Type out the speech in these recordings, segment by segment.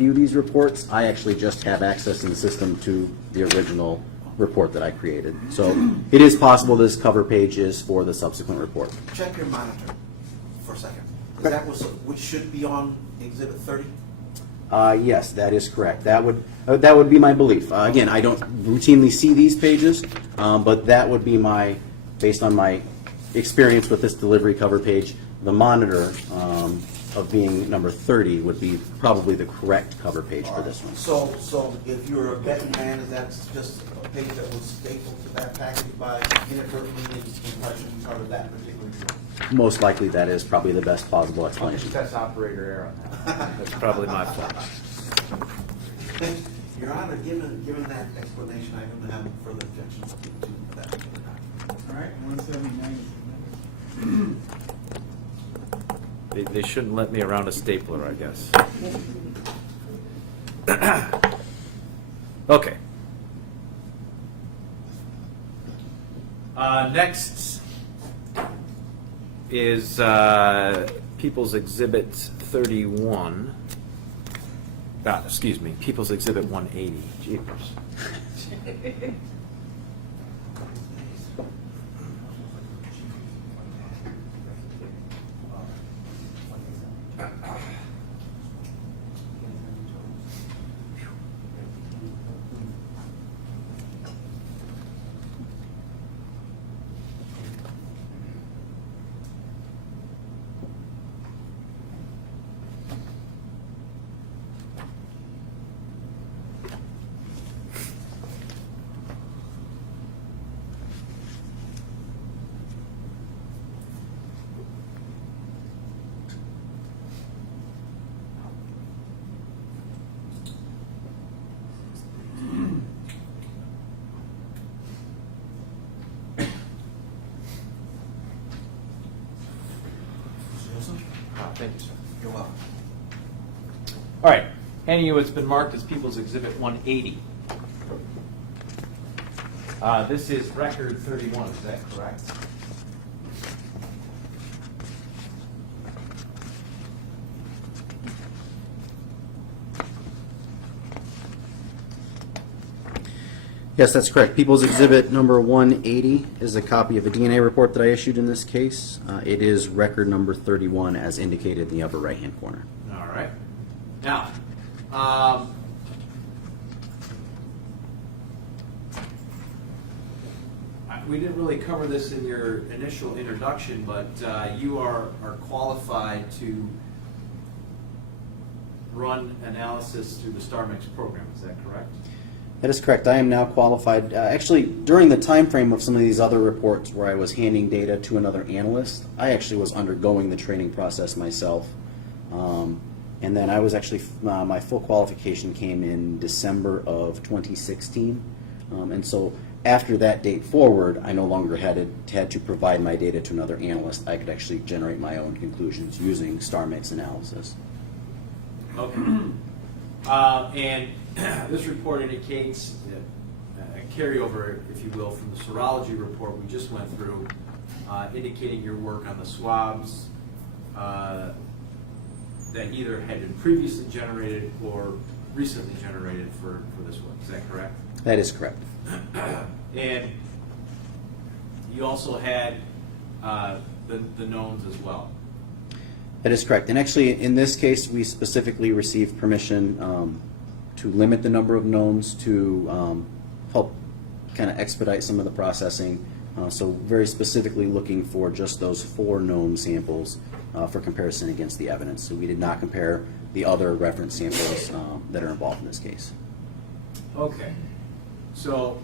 view these reports. I actually just have access in the system to the original report that I created. So it is possible this cover page is for the subsequent report. Check your monitor for a second. That was which should be on Exhibit 30? Yes, that is correct. That would be my belief. Again, I don't routinely see these pages, but that would be based on my experience with this delivery cover page, the monitor of being number 30 would be probably the correct cover page for this one. So if you're a betting man, is that just a page that was stapled to that package by inadvertently impression part of that particular group? Most likely that is probably the best plausible explanation. Test operator error on that. That's probably my fault. Your Honor, given that explanation, I don't have further objections to that. All right, 179 is submitted. They shouldn't let me around a stapler, I guess. Okay. Next is People's Exhibit 31. Excuse me, People's Exhibit 180. Jeepers. Thank you, sir. You're welcome. All right, handing you what's been marked as People's Exhibit 180. This is record 31, is that correct? Yes, that's correct. People's Exhibit number 180 is a copy of a DNA report that I issued in this case. It is record number 31 as indicated in the upper right-hand corner. All right. Now, we didn't really cover this in your initial introduction, but you are qualified to run analysis through the StarMix program. Is that correct? That is correct. I am now qualified. Actually, during the time frame of some of these other reports where I was handing data to another analyst, I actually was undergoing the training process myself. And then I was actually, my full qualification came in December of 2016. And so after that date forward, I no longer had to provide my data to another analyst. I could actually generate my own conclusions using StarMix analysis. Okay. And this report indicates a carryover, if you will, from the serology report we just went through, indicating your work on the swabs that either had been previously generated or recently generated for this one. Is that correct? That is correct. And you also had the knowns as well. That is correct. And actually, in this case, we specifically received permission to limit the number of knowns to help kind of expedite some of the processing. So very specifically looking for just those 4 known samples for comparison against the evidence. So we did not compare the other reference samples that are involved in this case. Okay. So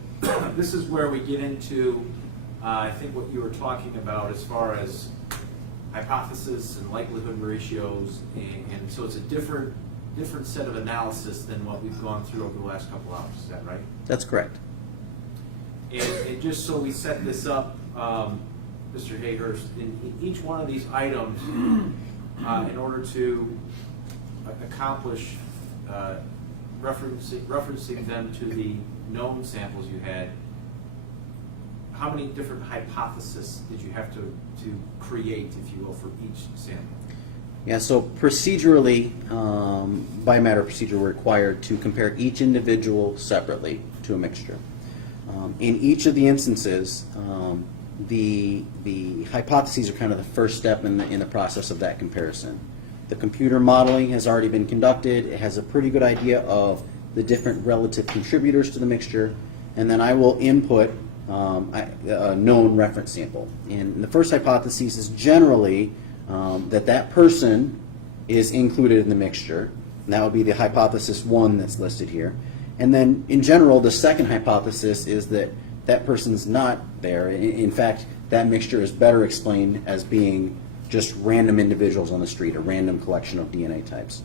this is where we get into, I think, what you were talking about as far as hypothesis and likelihood ratios, and so it's a different set of analysis than what we've gone through over the last couple hours. Is that right? That's correct. And just so we set this up, Mr. Hayhurst, in each one of these items, in order to accomplish referencing them to the known samples you had, how many different hypotheses did you have to create, if you will, for each sample? Yeah, so procedurally, by matter of procedure, we're required to compare each individual separately to a mixture. In each of the instances, the hypotheses are kind of the first step in the process of that comparison. The computer modeling has already been conducted. It has a pretty good idea of the different relative contributors to the mixture, and then I will input a known reference sample. And the first hypothesis is generally that person is included in the mixture, and that would be the hypothesis 1 that's listed here. And then, in general, the second hypothesis is that person's not there. In fact, that mixture is better explained as being just random individuals on the street, a random collection of DNA types.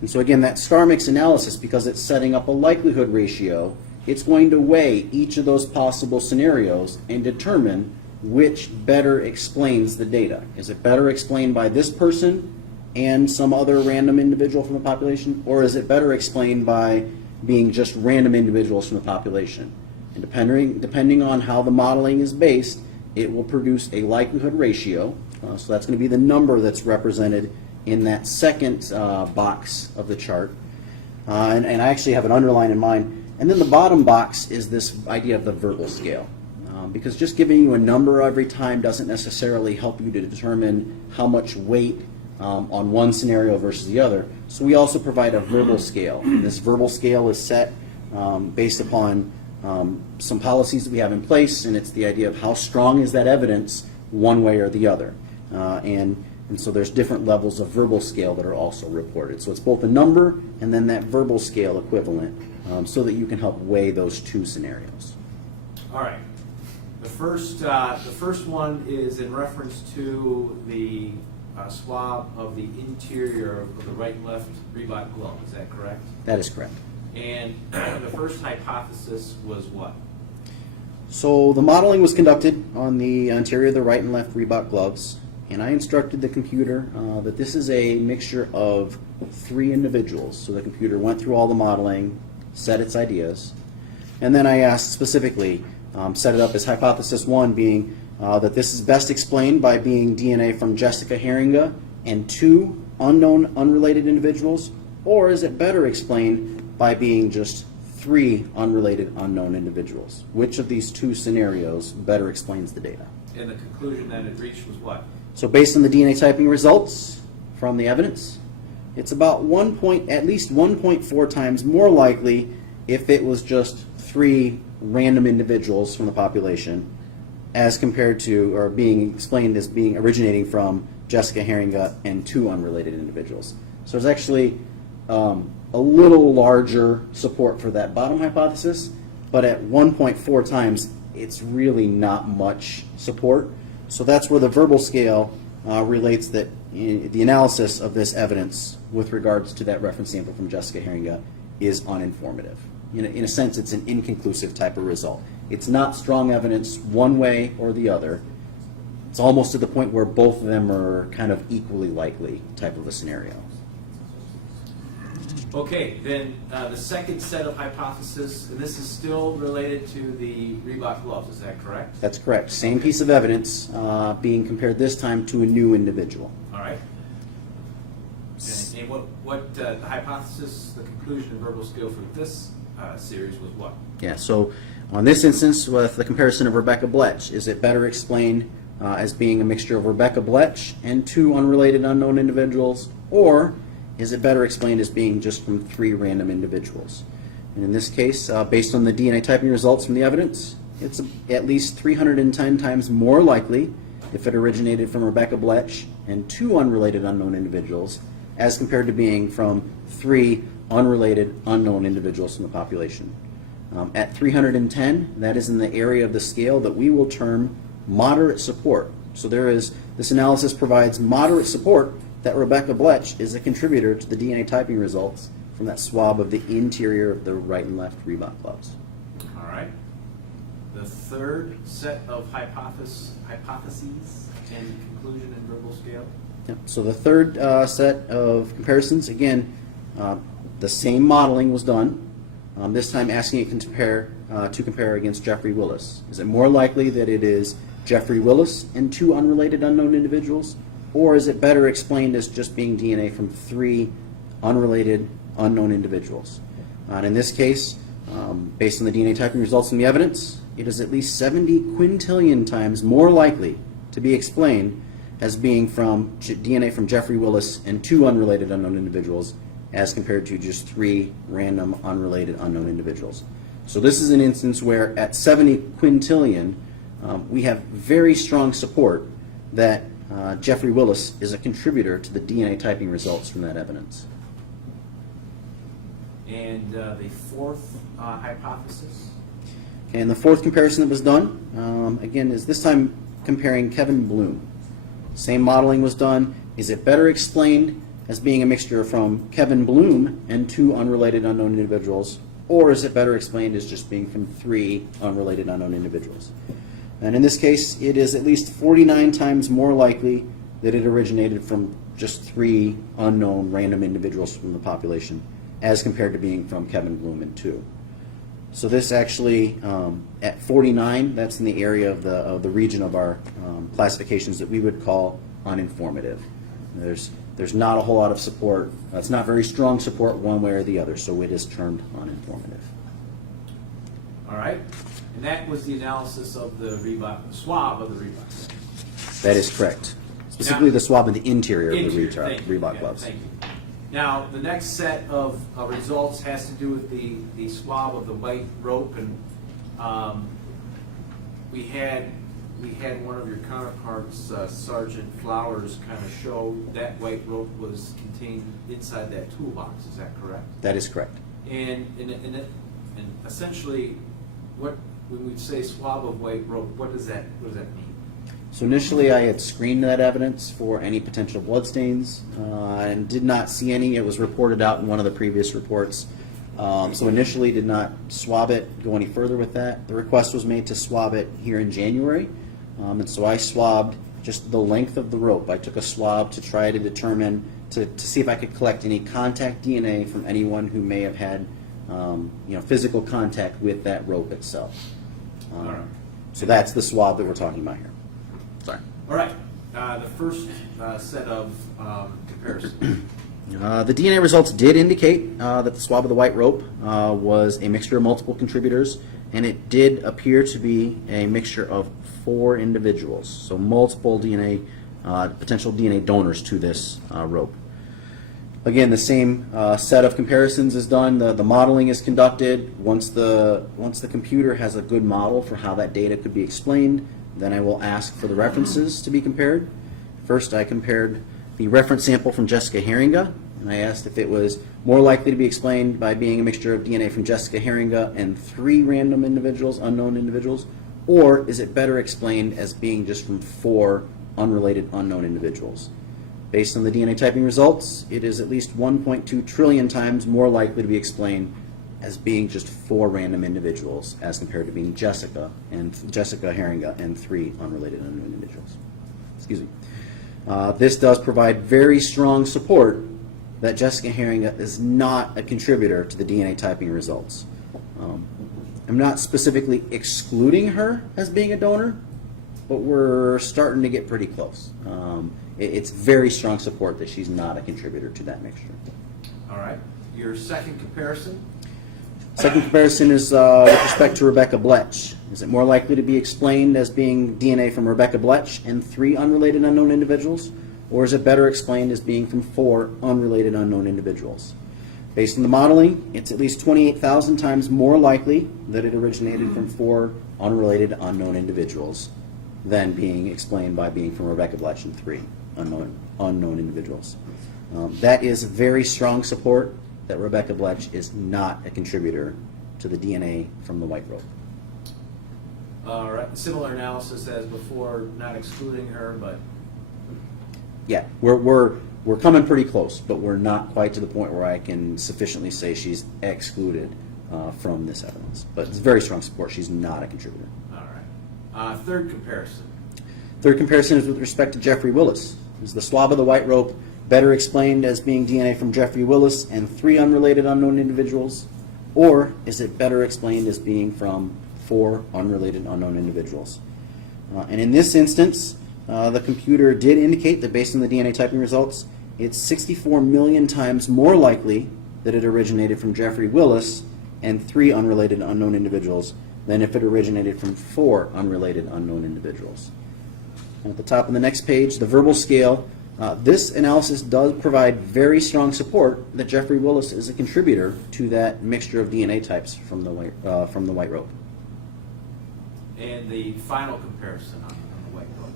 And so again, that star mix analysis, because it's setting up a likelihood ratio, it's going to weigh each of those possible scenarios and determine which better explains the data. Is it better explained by this person and some other random individual from the population, or is it better explained by being just random individuals from the population? And depending on how the modeling is based, it will produce a likelihood ratio. So that's going to be the number that's represented in that second box of the chart. And I actually have an underline in mind. And then the bottom box is this idea of the Virgo scale. Because just giving you a number every time doesn't necessarily help you to determine how much weight on one scenario versus the other. So we also provide a verbal scale. And this verbal scale is set based upon some policies that we have in place, and it's the idea of how strong is that evidence one way or the other. And so there's different levels of verbal scale that are also reported. So it's both a number and then that verbal scale equivalent so that you can help weigh those two scenarios. All right. The first one is in reference to the swab of the interior of the right and left Reebok glove. Is that correct? That is correct. And the first hypothesis was what? So the modeling was conducted on the interior of the right and left Reebok gloves, and I instructed the computer that this is a mixture of 3 individuals. So the computer went through all the modeling, set its ideas, and then I asked specifically, set it up as hypothesis 1 being that this is best explained by being DNA from Jessica Heeringa and 2 unknown unrelated individuals, or is it better explained by being just 3 unrelated unknown individuals? Which of these 2 scenarios better explains the data? And the conclusion that it reached was what? So based on the DNA typing results from the evidence, it's about at least 1.4 times more likely if it was just 3 random individuals from the population as compared to, or being explained as being originating from Jessica Heeringa and 2 unrelated individuals. So there's actually a little larger support for that bottom hypothesis, but at 1.4 times, it's really not much support. So that's where the verbal scale relates that the analysis of this evidence with regards to that reference sample from Jessica Heeringa is uninformative. In a sense, it's an inconclusive type of result. It's not strong evidence one way or the other. It's almost to the point where both of them are kind of equally likely type of a scenario. Okay, then the second set of hypotheses, and this is still related to the Reebok gloves, is that correct? That's correct. Same piece of evidence being compared this time to a new individual. All right. And what the hypothesis, the conclusion of verbal scale for this series was what? Yeah, so on this instance, with the comparison of Rebecca Bletch, is it better explained as being a mixture of Rebecca Bletch and 2 unrelated unknown individuals, or is it better explained as being just from 3 random individuals? And in this case, based on the DNA typing results from the evidence, it's at least 310 times more likely if it originated from Rebecca Bletch and 2 unrelated unknown individuals as compared to being from 3 unrelated unknown individuals from the population. At 310, that is in the area of the scale that we will term moderate support. So this analysis provides moderate support that Rebecca Bletch is a contributor to the DNA typing results from that swab of the interior of the right and left Reebok gloves. All right. The third set of hypotheses and conclusion in verbal scale? Yep. So the third set of comparisons, again, the same modeling was done, this time asking it to compare against Jeffrey Willis. Is it more likely that it is Jeffrey Willis and 2 unrelated unknown individuals, or is it better explained as just being DNA from 3 unrelated, unknown individuals? And in this case, based on the DNA typing results and the evidence, it is at least 70 quintillion times more likely to be explained as being from DNA from Jeffrey Willis and 2 unrelated unknown individuals as compared to just 3 random unrelated unknown individuals. So this is an instance where at 70 quintillion, we have very strong support that Jeffrey Willis is a contributor to the DNA typing results from that evidence. And the fourth hypothesis? And the fourth comparison that was done, again, is this time comparing Kevin Bloom. Same modeling was done. Is it better explained as being a mixture from Kevin Bloom and 2 unrelated unknown individuals, or is it better explained as just being from 3 unrelated unknown individuals? And in this case, it is at least 49 times more likely that it originated from just 3 unknown random individuals from the population as compared to being from Kevin Bloom and 2. So this actually, at 49, that's in the area of the region of our classifications that we would call uninformative. There's not a whole lot of support. It's not very strong support one way or the other, so it is termed uninformative. All right. And that was the analysis of the swab of the Reebok. That is correct. Specifically the swab in the interior of the Thank you. Reebok Yeah, gloves. Thank you. Now, the next set of results has to do with the swab of the white rope, and we had one of your counterparts, Sergeant Flowers, kind of show that white rope was contained inside that toolbox. Is that correct? That is correct. And essentially, when we say swab of white rope, what does that mean? So initially I had screened that evidence for any potential bloodstains and did not see any. It was reported out in one of the previous reports. So initially did not swab it, go any further with that. The request was made to swab it here in January. And so I swabbed just the length of the rope. I took a swab to try to determine, to see if I could collect any contact DNA from anyone who may have had physical contact with that rope itself. All right. So that's the swab that we're talking about here. Sorry. All right. The first set of comparisons. The DNA results did indicate that the swab of the white rope was a mixture of multiple contributors, and it did appear to be a mixture of 4 individuals, so multiple DNA, potential DNA donors to this rope. Again, the same set of comparisons is done. The modeling is conducted. Once the computer has a good model for how that data could be explained, then I will ask for the references to be compared. First, I compared the reference sample from Jessica Heeringa, and I asked if it was more likely to be explained by being a mixture of DNA from Jessica Heeringa and 3 random individuals, unknown individuals, or is it better explained as being just from 4 unrelated unknown individuals? Based on the DNA typing results, it is at least 1.2 trillion times more likely to be explained as being just 4 random individuals as compared to being Jessica Heeringa and 3 unrelated unknown individuals. Excuse me. This does provide very strong support that Jessica Heeringa is not a contributor to the DNA typing results. I'm not specifically excluding her as being a donor, but we're starting to get pretty close. It's very strong support that she's not a contributor to that mixture. All right. Your second comparison? Second comparison is with respect to Rebecca Bletch. Is it more likely to be explained as being DNA from Rebecca Bletch and 3 unrelated unknown individuals, or is it better explained as being from 4 unrelated unknown individuals? Based on the modeling, it's at least 28,000 times more likely that it originated from 4 unrelated unknown individuals than being explained by being from Rebecca Bletch and 3 unknown individuals. That is very strong support that Rebecca Bletch is not a contributor to the DNA from the white rope. All right. Similar analysis as before, not excluding her, but Yeah, we're coming pretty close, but we're not quite to the point where I can sufficiently say she's excluded from this evidence. But it's very strong support. She's not a contributor. all right. Third comparison. Third comparison is with respect to Jeffrey Willis. Is the swab of the white rope better explained as being DNA from Jeffrey Willis and 3 unrelated unknown individuals, or is it better explained as being from 4 unrelated unknown individuals? And in this instance, the computer did indicate that based on the DNA typing results, it's 64 million times more likely that it originated from Jeffrey Willis and 3 unrelated unknown individuals than if it originated from 4 unrelated unknown individuals. And at the top of the next page, the verbal scale. This analysis does provide very strong support that Jeffrey Willis is a contributor to that mixture of DNA types from the white rope. And the final comparison on the white rope.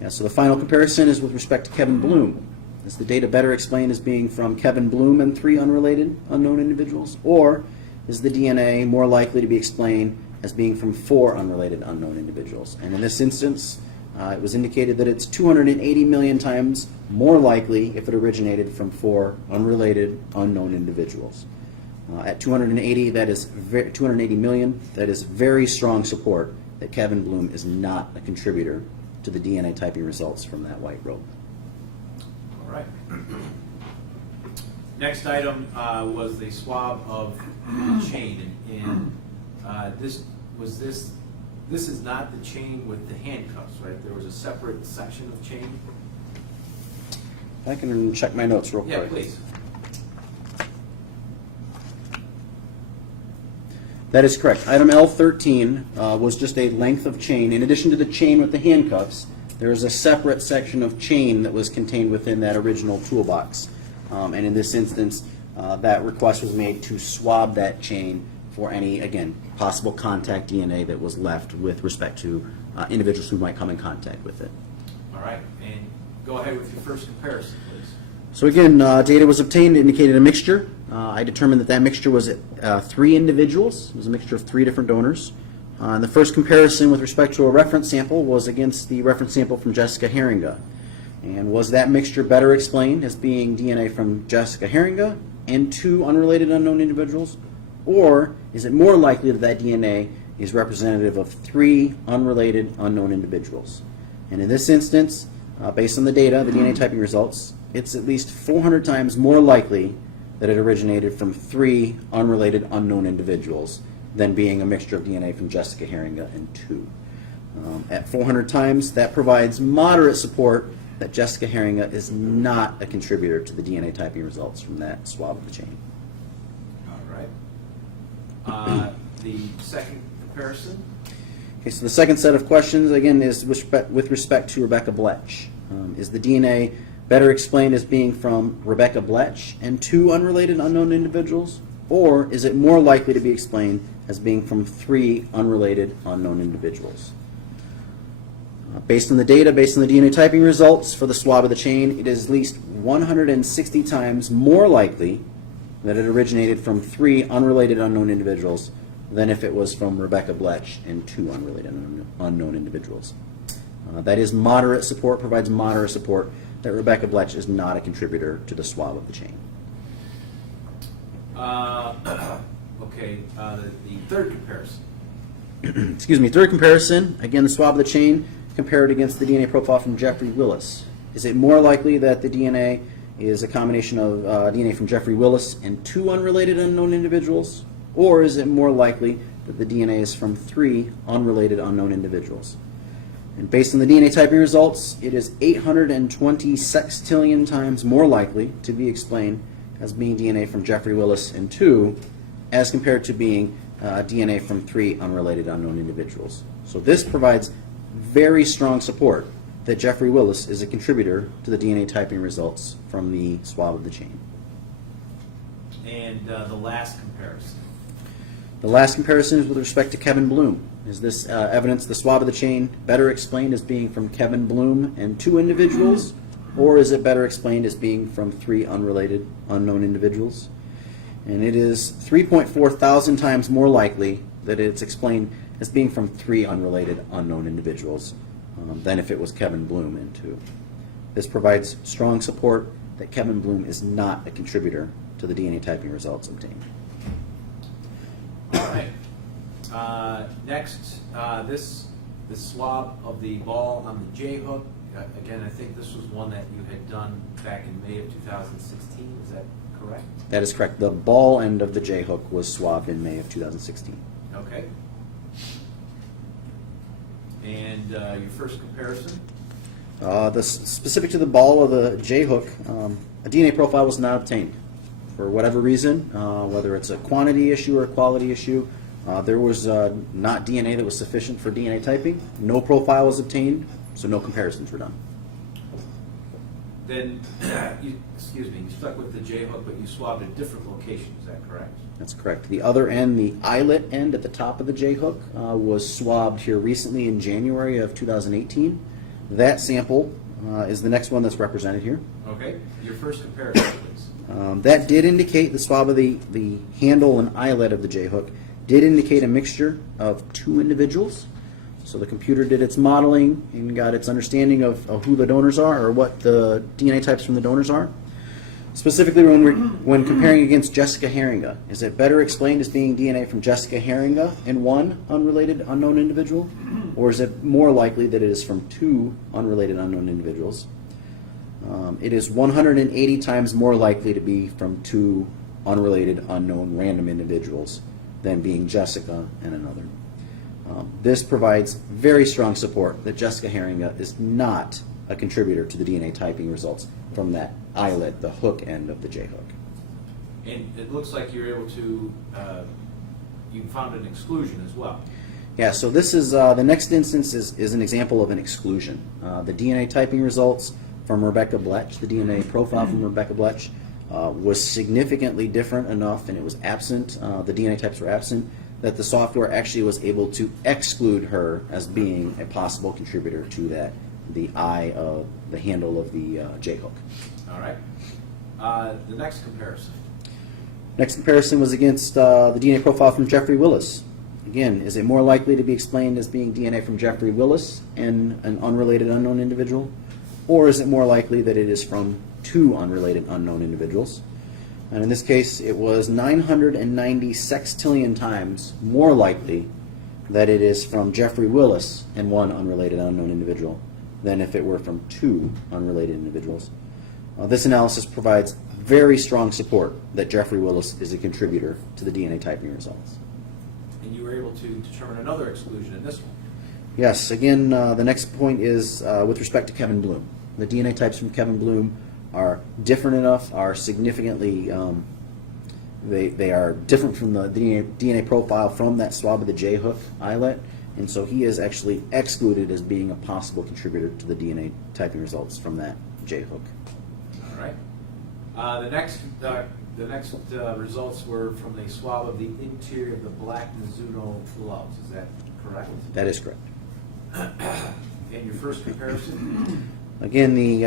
Yeah, so the final comparison is with respect to Kevin Bloom. Is the data better explained as being from Kevin Bloom and 3 unrelated unknown individuals? Or is the DNA more likely to be explained as being from 4 unrelated unknown individuals? And in this instance, it was indicated that it's 280 million times more likely if it originated from 4 unrelated unknown individuals. At 280, that is 280 million. That is very strong support that Kevin Bloom is not a contributor to the DNA typing results from that white rope. All right. Next item was the swab of the chain, and this is not the chain with the handcuffs, right? There was a separate section of chain. I can check my notes real Yeah, quick. please. That is correct. Item L13 was just a length of chain. In addition to the chain with the handcuffs, there is a separate section of chain that was contained within that original toolbox. And in this instance, that request was made to swab that chain for any, again, possible contact DNA that was left with respect to individuals who might come in contact with it. All right, and go ahead with your first comparison, please. So again, data was obtained, indicated a mixture. I determined that that mixture was 3 individuals. It was a mixture of 3 different donors. And the first comparison with respect to a reference sample was against the reference sample from Jessica Heeringa. And was that mixture better explained as being DNA from Jessica Heeringa and 2 unrelated unknown individuals? Or is it more likely that that DNA is representative of 3 unrelated unknown individuals? And in this instance, based on the data, the DNA typing results, it's at least 400 times more likely that it originated from 3 unrelated unknown individuals than being a mixture of DNA from Jessica Heeringa and 2. At 400 times, that provides moderate support that Jessica Heeringa is not a contributor to the DNA typing results from that swab of the chain. All right. The second comparison. Okay, so the second set of questions, again, is with respect to Rebecca Bletch. Is the DNA better explained as being from Rebecca Bletch and 2 unrelated unknown individuals? Or is it more likely to be explained as being from 3 unrelated unknown individuals? Based on the data, based on the DNA typing results for the swab of the chain, it is at least 160 times more likely that it originated from 3 unrelated unknown individuals than if it was from Rebecca Bletch and 2 unrelated unknown individuals. That is moderate support, provides moderate support that Rebecca Bletch is not a contributor to the swab of the chain. Okay, the third comparison. Excuse me, third comparison, again, the swab of the chain compared against the DNA profile from Jeffrey Willis. Is it more likely that the DNA is a combination of DNA from Jeffrey Willis and 2 unrelated unknown individuals? Or is it more likely that the DNA is from 3 unrelated unknown individuals? And based on the DNA typing results, it is 820 sextillion times more likely to be explained as being DNA from Jeffrey Willis and 2 as compared to being DNA from 3 unrelated unknown individuals. So this provides very strong support that Jeffrey Willis is a contributor to the DNA typing results from the swab of the chain. And the last comparison. The last comparison is with respect to Kevin Bloom. Is this evidence, the swab of the chain, better explained as being from Kevin Bloom and 2 individuals? Or is it better explained as being from 3 unrelated unknown individuals? And it is 3.4 thousand times more likely that it's explained as being from 3 unrelated unknown individuals than if it was Kevin Bloom and 2. This provides strong support that Kevin Bloom is not a contributor to the DNA typing results obtained. All right. Next, this swab of the ball on the J hook. Again, I think this was one that you had done back in May of 2016. Is that correct? That is correct. The ball end of the J hook was swabbed in May of 2016. Okay. And your first comparison? Specific to the ball of the J-hook, a DNA profile was not obtained. For whatever reason, whether it's a quantity issue or a quality issue, there was not DNA that was sufficient for DNA typing. No profile was obtained, so no comparisons were done. Then, you stuck with the J-hook, but you swabbed at different locations, is that correct? That's correct. The other end, the eyelet end at the top of the J-hook, was swabbed here recently in January of 2018. That sample is the next one that's represented here. Okay, your first comparison, please. That did indicate the swab of the handle and eyelet of the J-hook did indicate a mixture of two individuals. So the computer did its modeling and got its understanding of who the donors are, or what the DNA types from the donors are. Specifically, when comparing against Jessica Heeringa, is it better explained as being DNA from Jessica Heeringa and one unrelated unknown individual, or is it more likely that it is from two unrelated unknown individuals? It is 180 times more likely to be from two unrelated unknown random individuals than being Jessica and another. This provides very strong support that Jessica Heeringa is not a contributor to the DNA typing results from that eyelet, the hook end of the J-hook. And it looks like you're able to, you found an exclusion as well. Yeah, so this is, the next instance is an example of an exclusion. The DNA typing results from Rebecca Bletch, the DNA profile from Rebecca Bletch, was significantly different enough, and it was absent, the DNA types were absent, that the software actually was able to exclude her as being a possible contributor to that, the eye of the handle of the J-hook. All right. The next comparison. Next comparison was against the DNA profile from Jeffrey Willis. Again, is it more likely to be explained as being DNA from Jeffrey Willis and an unrelated unknown individual? Or is it more likely that it is from two unrelated unknown individuals? And in this case, it was 990 sextillion times more likely that it is from Jeffrey Willis and one unrelated unknown individual than if it were from two unrelated individuals. This analysis provides very strong support that Jeffrey Willis is a contributor to the DNA typing results. And you were able to determine another exclusion in this one. Yes, again, the next point is with respect to Kevin Bloom. The DNA types from Kevin Bloom are different enough, are significantly, they are different from the DNA profile from that swab of the J-hook eyelet, and so he is actually excluded as being a possible contributor to the DNA typing results from that J-hook. All right. The next results were from the swab of the interior of the black Mizuno gloves. Is that correct? That is correct. And your first comparison? Again, the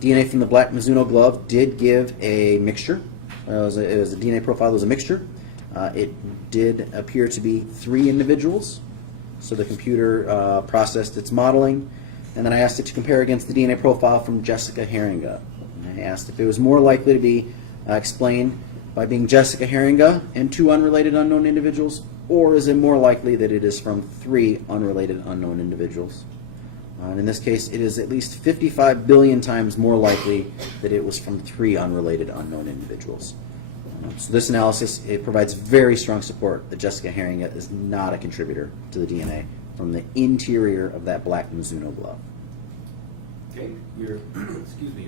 DNA from the black Mizuno glove did give a mixture. It was a DNA profile that was a mixture. It did appear to be three individuals. So the computer processed its modeling, and then I asked it to compare against the DNA profile from Jessica Heeringa. And I asked if it was more likely to be explained by being Jessica Heeringa and two unrelated unknown individuals, or is it more likely that it is from three unrelated unknown individuals? And in this case, it is at least 55 billion times more likely that it was from three unrelated unknown individuals. So this analysis, it provides very strong support that Jessica Heeringa is not a contributor to the DNA from the interior of that black Mizuno glove. Okay, your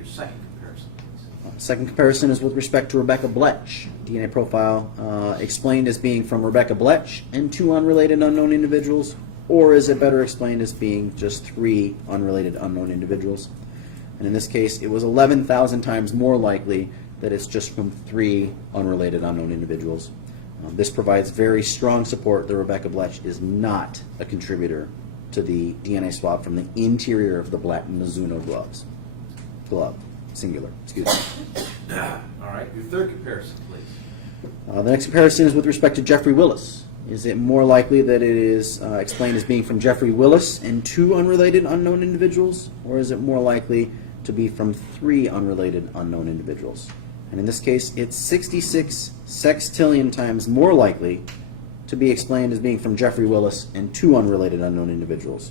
second comparison, please. Second comparison is with respect to Rebecca Bletch. DNA profile explained as being from Rebecca Bletch and two unrelated unknown individuals, or is it better explained as being just three unrelated unknown individuals? And in this case, it was 11,000 times more likely that it's just from three unrelated unknown individuals. This provides very strong support that Rebecca Bletch is not a contributor to the DNA swab from the interior of the black Mizuno glove, singular, excuse me. All right, your third comparison, please. The next comparison is with respect to Jeffrey Willis. Is it more likely that it is explained as being from Jeffrey Willis and two unrelated unknown individuals, or is it more likely to be from three unrelated unknown individuals? And in this case, it's 66 sextillion times more likely to be explained as being from Jeffrey Willis and two unrelated unknown individuals.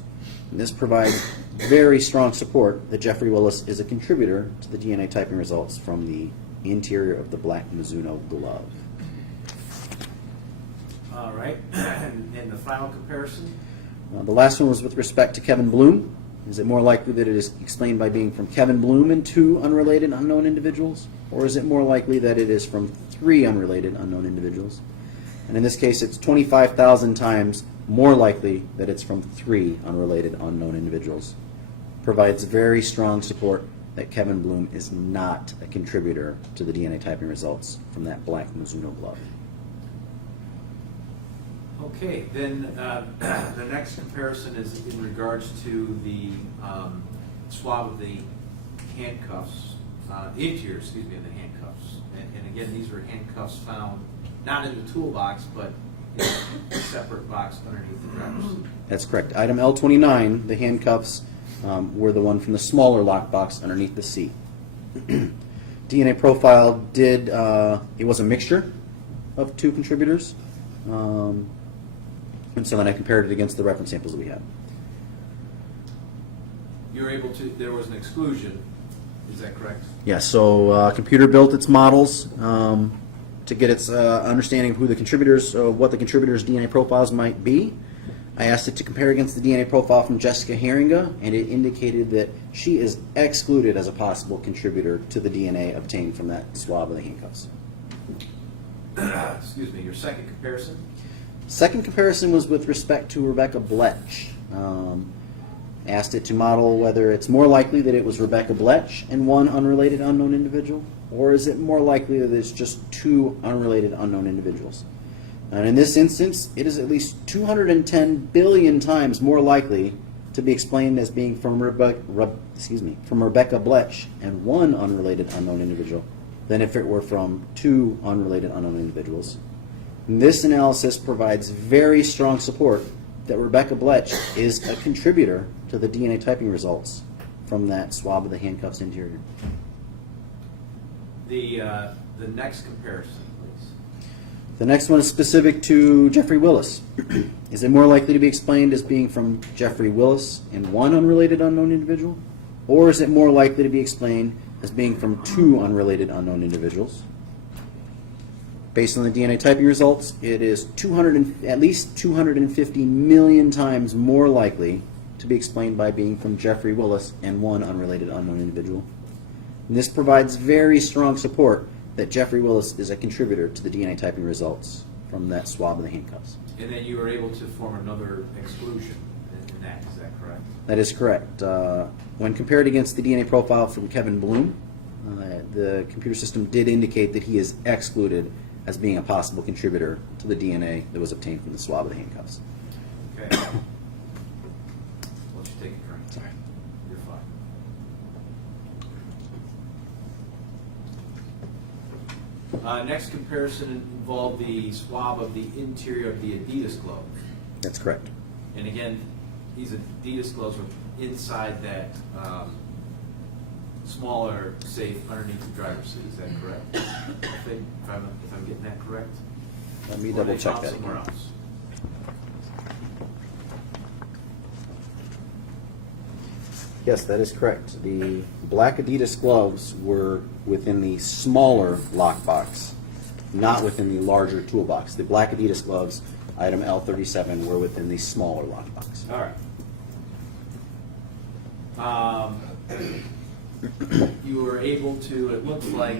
And this provides very strong support that Jeffrey Willis is a contributor to the DNA typing results from the interior of the black Mizuno glove. All right, and the final comparison? The last one was with respect to Kevin Bloom. Is it more likely that it is explained by being from Kevin Bloom and 2 unrelated unknown individuals? Or is it more likely that it is from 3 unrelated unknown individuals? And in this case, it's 25,000 times more likely that it's from 3 unrelated unknown individuals. Provides very strong support that Kevin Bloom is not a contributor to the DNA typing results from that black Mizuno glove. Okay, then the next comparison is in regards to the swab of the handcuffs, interior, of the handcuffs. And again, these were handcuffs found not in the toolbox, but in a separate box underneath the driver's seat. That's correct. Item L29, the handcuffs were the one from the smaller lockbox underneath the seat. DNA profile did, it was a mixture of 2 contributors. And so then I compared it against the reference samples that we had. You were able to, there was an exclusion, is that correct? Yeah, so computer built its models to get its understanding of who the contributors, what the contributors' DNA profiles might be. I asked it to compare against the DNA profile from Jessica Heeringa, and it indicated that she is excluded as a possible contributor to the DNA obtained from that swab of the handcuffs. Excuse me, your second comparison? Second comparison was with respect to Rebecca Bletch. Asked it to model whether it's more likely that it was Rebecca Bletch and 1 unrelated unknown individual, or is it more likely that it's just 2 unrelated unknown individuals. And in this instance, it is at least 210 billion times more likely to be explained as being from Rebecca Bletch and 1 unrelated unknown individual than if it were from 2 unrelated unknown individuals. And this analysis provides very strong support that Rebecca Bletch is a contributor to the DNA typing results from that swab of the handcuffs interior. The next comparison, please. The next one is specific to Jeffrey Willis. Is it more likely to be explained as being from Jeffrey Willis and 1 unrelated unknown individual? Or is it more likely to be explained as being from 2 unrelated unknown individuals? Based on the DNA typing results, it is at least 250 million times more likely to be explained by being from Jeffrey Willis and 1 unrelated unknown individual. And this provides very strong support that Jeffrey Willis is a contributor to the DNA typing results from that swab of the handcuffs. And then you were able to form another exclusion in that, is that correct? That is correct. When compared against the DNA profile from Kevin Bloom, the computer system did indicate that he is excluded as being a possible contributor to the DNA that was obtained from the swab of the handcuffs. Okay. Let you take a drink. Sorry. You're fine. Next comparison involved the swab of the interior of the Adidas glove. That's correct. And again, these Adidas gloves were inside that smaller safe underneath the driver's seat. Is that correct? if I'm getting that correct? Let me Or double they check found that somewhere again. else. Yes, that is correct. The black Adidas gloves were within the smaller lockbox, not within the larger toolbox. The black Adidas gloves, item L37, were within the smaller lockbox. All right. You were able to, it looks like,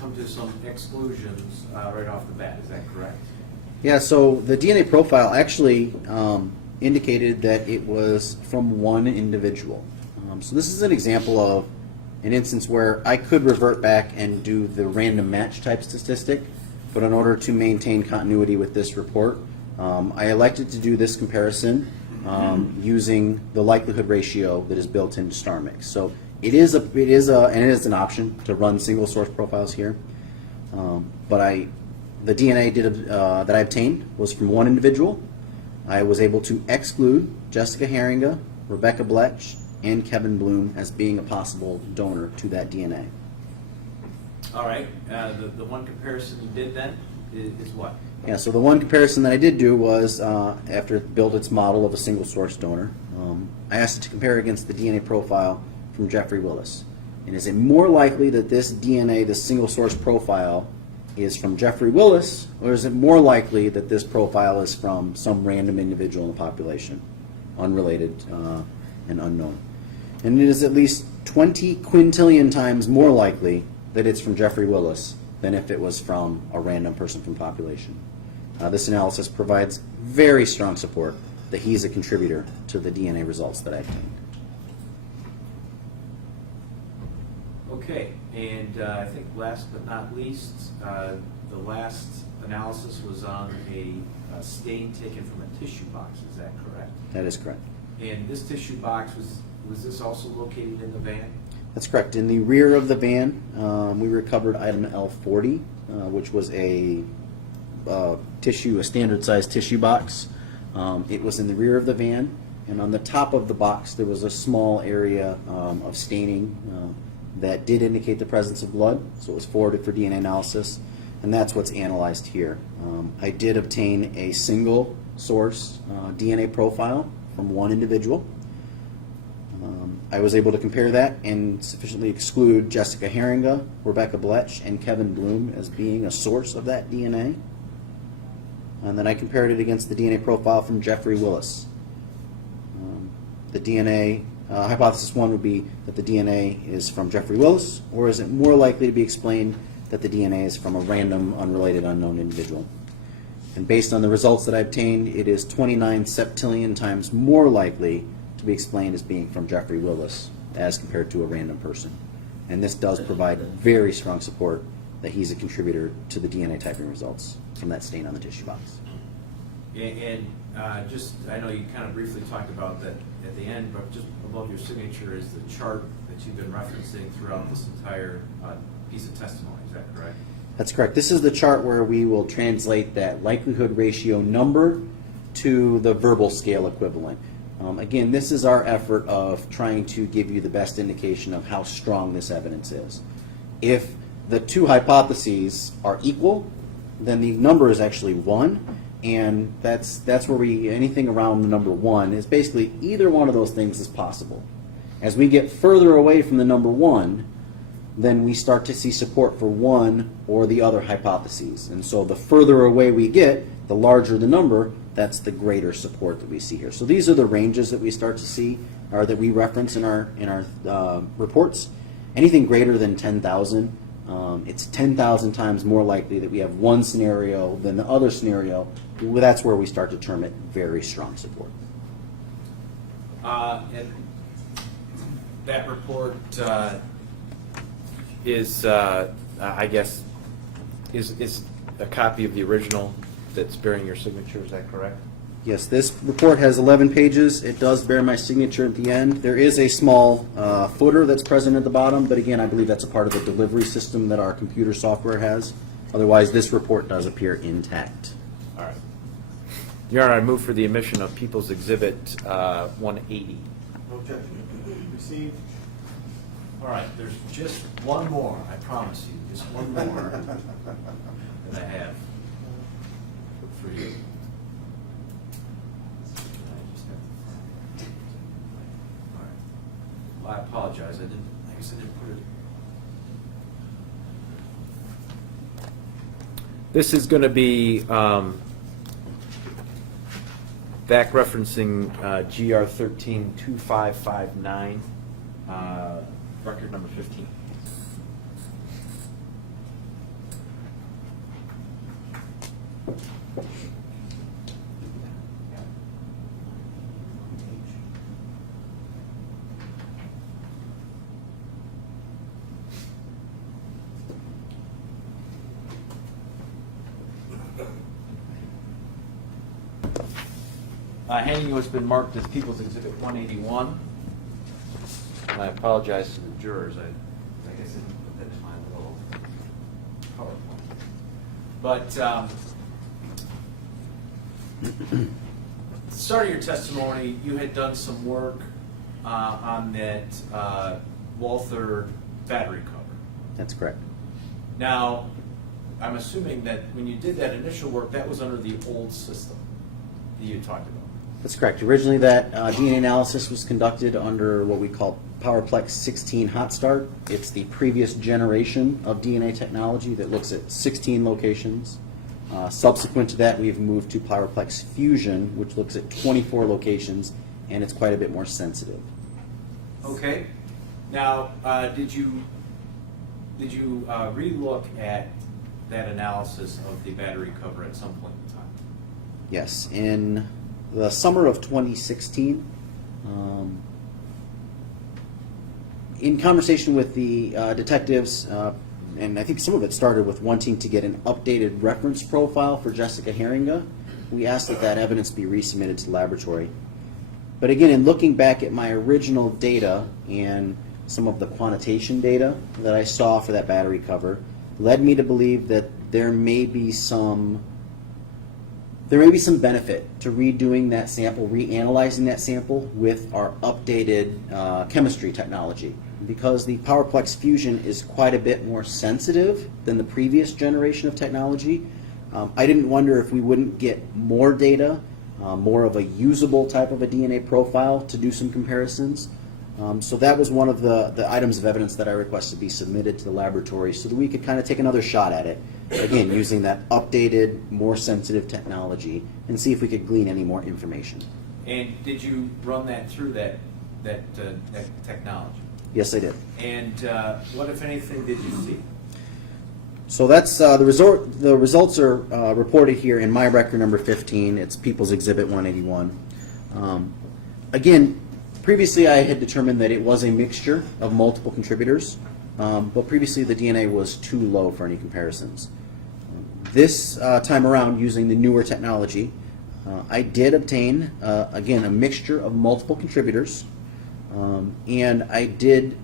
come to some exclusions right off the bat. Is that correct? Yeah, so the DNA profile actually indicated that it was from 1 individual. So this is an example of an instance where I could revert back and do the random match type statistic, but in order to maintain continuity with this report, I elected to do this comparison using the likelihood ratio that is built into StarMix. So it is an option to run single source profiles here, but the DNA that I obtained was from 1 individual. I was able to exclude Jessica Heeringa, Rebecca Bletch, and Kevin Bloom as being a possible donor to that DNA. All right. The one comparison you did then is what? Yeah, so the one comparison that I did do was, after it built its model of a single source donor, I asked it to compare against the DNA profile from Jeffrey Willis. And is it more likely that this DNA, this single source profile, is from Jeffrey Willis, or is it more likely that this profile is from some random individual in the population, unrelated? and unknown. And it is at least 20 quintillion times more likely that it's from Jeffrey Willis than if it was from a random person from population. This analysis provides very strong support that he's a contributor to the DNA results that I obtained. Okay, and I think last but not least, the last analysis was on a stain taken from a tissue box, is that correct? That is correct. And this tissue box, was this also located in the van? That's correct. In the rear of the van, we recovered item L40, which was a standard size tissue box. It was in the rear of the van, and on the top of the box there was a small area of staining that did indicate the presence of blood, so it was forwarded for DNA analysis, and that's what's analyzed here. I did obtain a single source DNA profile from one individual. I was able to compare that and sufficiently exclude Jessica Heeringa, Rebecca Bletch, and Kevin Bloom as being a source of that DNA. And then I compared it against the DNA profile from Jeffrey Willis. The DNA, hypothesis one would be that the DNA is from Jeffrey Willis, or is it more likely to be explained that the DNA is from a random, unrelated, unknown individual? And based on the results that I obtained, it is 29 septillion times more likely to be explained as being from Jeffrey Willis as compared to a random person. And this does provide very strong support that he's a contributor to the DNA typing results from that stain on the tissue box. And just, I know you kind of briefly talked about that at the end, but just above your signature is the chart that you've been referencing throughout this entire piece of testimony, is that correct? That's correct. This is the chart where we will translate that likelihood ratio number to the verbal scale equivalent. Again, this is our effort of trying to give you the best indication of how strong this evidence is. If the two hypotheses are equal, then the number is actually 1, and that's where anything around the number 1 is basically either one of those things is possible. As we get further away from the number 1, then we start to see support for one or the other hypotheses. And so the further away we get, the larger the number, that's the greater support that we see here. So these are the ranges that we start to see, or that we reference in our reports. Anything greater than 10,000, it's 10,000 times more likely that we have one scenario than the other scenario. Well, that's where we start to term it very strong support. And that report is, I guess, is a copy of the original that's bearing your signature, is that correct? Yes, this report has 11 pages. It does bear my signature at the end. There is a small footer that's present at the bottom, but again, I believe that's a part of the delivery system that our computer software has. Otherwise, this report does appear intact. All right. Your Honor, I move for the admission of People's Exhibit 180. No objection. Received. All right, there's just one more, I promise you, just one more that I have for you. All right. Well, I apologize, I guess I didn't put it. This is going to be back referencing GR 132559. Record number 15. Handing you what's been marked as People's Exhibit 181. And I apologize to the jurors. I guess I didn't put that in my little PowerPoint. But at the start of your testimony, you had done some work on that Walther battery cover. That's correct. Now, I'm assuming that when you did that initial work, that was under the old system that you talked about. That's correct. Originally, that DNA analysis was conducted under what we call PowerPlex 16 Hot Start. It's the previous generation of DNA technology that looks at 16 locations. Subsequent to that, we've moved to PowerPlex Fusion, which looks at 24 locations, and it's quite a bit more sensitive. Okay. Now, did you relook at that analysis of the battery cover at some point in time? Yes, in the summer of 2016, in conversation with the detectives, and I think some of it started with wanting to get an updated reference profile for Jessica Heeringa, we asked that that evidence be resubmitted to the laboratory. But again, in looking back at my original data and some of the quantitation data that I saw for that battery cover, led me to believe that there may be some benefit to redoing that sample, reanalyzing that sample with our updated chemistry technology. Because the PowerPlex Fusion is quite a bit more sensitive than the previous generation of technology, I didn't wonder if we wouldn't get more data, more of a usable type of a DNA profile to do some comparisons. So that was one of the items of evidence that I requested be submitted to the laboratory so that we could kind of take another shot at it, again, using that updated, more sensitive technology and see if we could glean any more information. And did you run that through that technology? Yes, I did. And what, if anything, did you see? So that's the results are reported here in my record number 15. It's People's Exhibit 181. Again, previously I had determined that it was a mixture of multiple contributors, but previously the DNA was too low for any comparisons. This time around, using the newer technology, I did obtain, again, a mixture of multiple contributors, and I did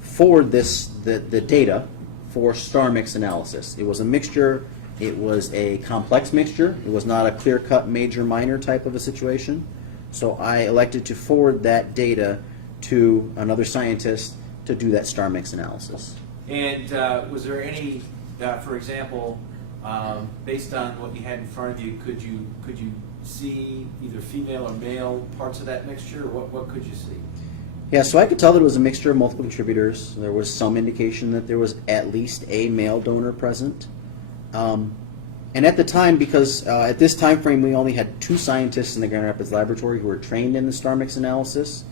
forward the data for star mix analysis. It was a mixture, it was a complex mixture, it was not a clear-cut major-minor type of a situation. So I elected to forward that data to another scientist to do that star mix analysis. And was there any, for example, based on what you had in front of you, could you see either female or male parts of that mixture? Or what could you see? Yeah, so I could tell that it was a mixture of multiple contributors. There was some indication that there was at least a male donor present. And at the time, because at this time frame we only had 2 scientists in the Grand Rapids laboratory who were trained in the star mix analysis,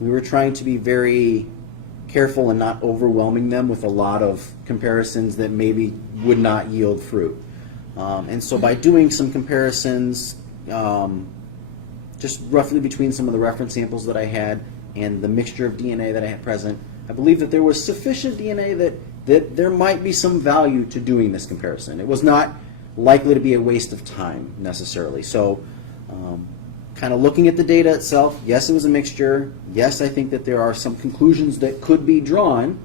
we were trying to be very careful and not overwhelming them with a lot of comparisons that maybe would not yield fruit. And so by doing some comparisons, just roughly between some of the reference samples that I had and the mixture of DNA that I had present, I believe that there was sufficient DNA that there might be some value to doing this comparison. It was not likely to be a waste of time necessarily. So kind of looking at the data itself, yes, it was a mixture. Yes, I think that there are some conclusions that could be drawn.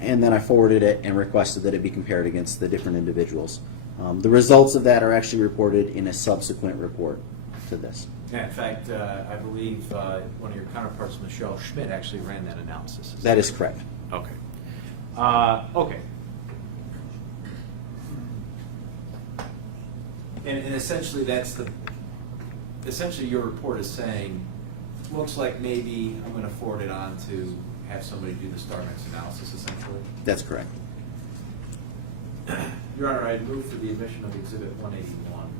And then I forwarded it and requested that it be compared against the different individuals. The results of that are actually reported in a subsequent report to this. Yeah, in fact, I believe one of your counterparts, Michelle Schmitt, actually ran that analysis. That is correct. Okay. Okay. And essentially, essentially your report is saying, looks like maybe I'm going to forward it on to have somebody do the star mix analysis, essentially. That's correct. Your Honor, I move for the admission of Exhibit 181.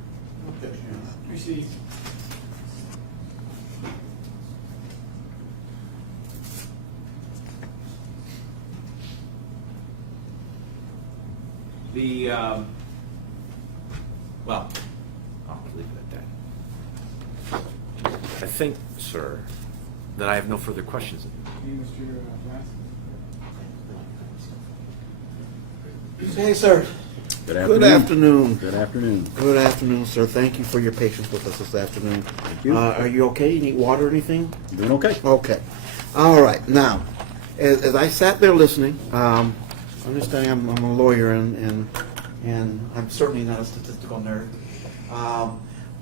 Okay. Receive. Well, I'll leave it at that. I think, sir, that I have no further questions. Mr. Blass? Hey, sir. Good Good afternoon. Good afternoon. Good afternoon, sir. Thank you for your patience with us this afternoon. Thank you. Are you okay? You need water or anything? Doing okay. Okay. All right. Now, as I sat there listening, understanding I'm a lawyer and I'm certainly not a statistical nerd.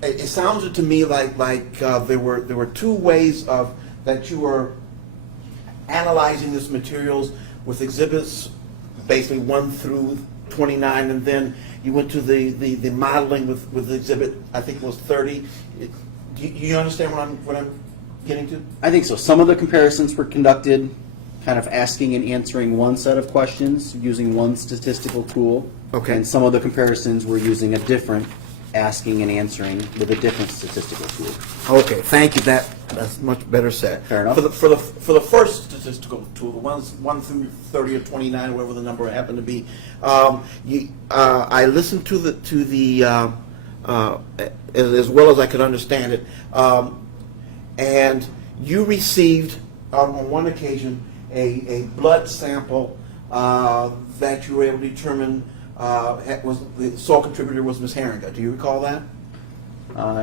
It sounded to me like there were 2 ways of that you were analyzing this materials with exhibits, basically 1 through 29, and then you went to the modeling with the exhibit. I think it was 30. Do you understand what I'm getting to? I think so. Some of the comparisons were conducted kind of asking and answering one set of questions using one statistical tool. Okay. And some of the comparisons were using a different asking and answering with a different statistical tool. Okay, thank you. That's much better said. Fair enough. For the first statistical tool, the ones 1 through 30 or 29, whatever the number happened to be, I listened to the as well as I could understand it, and you received on one occasion a blood sample that you were able to determine was the sole contributor was Ms. Heeringa. Do you recall that?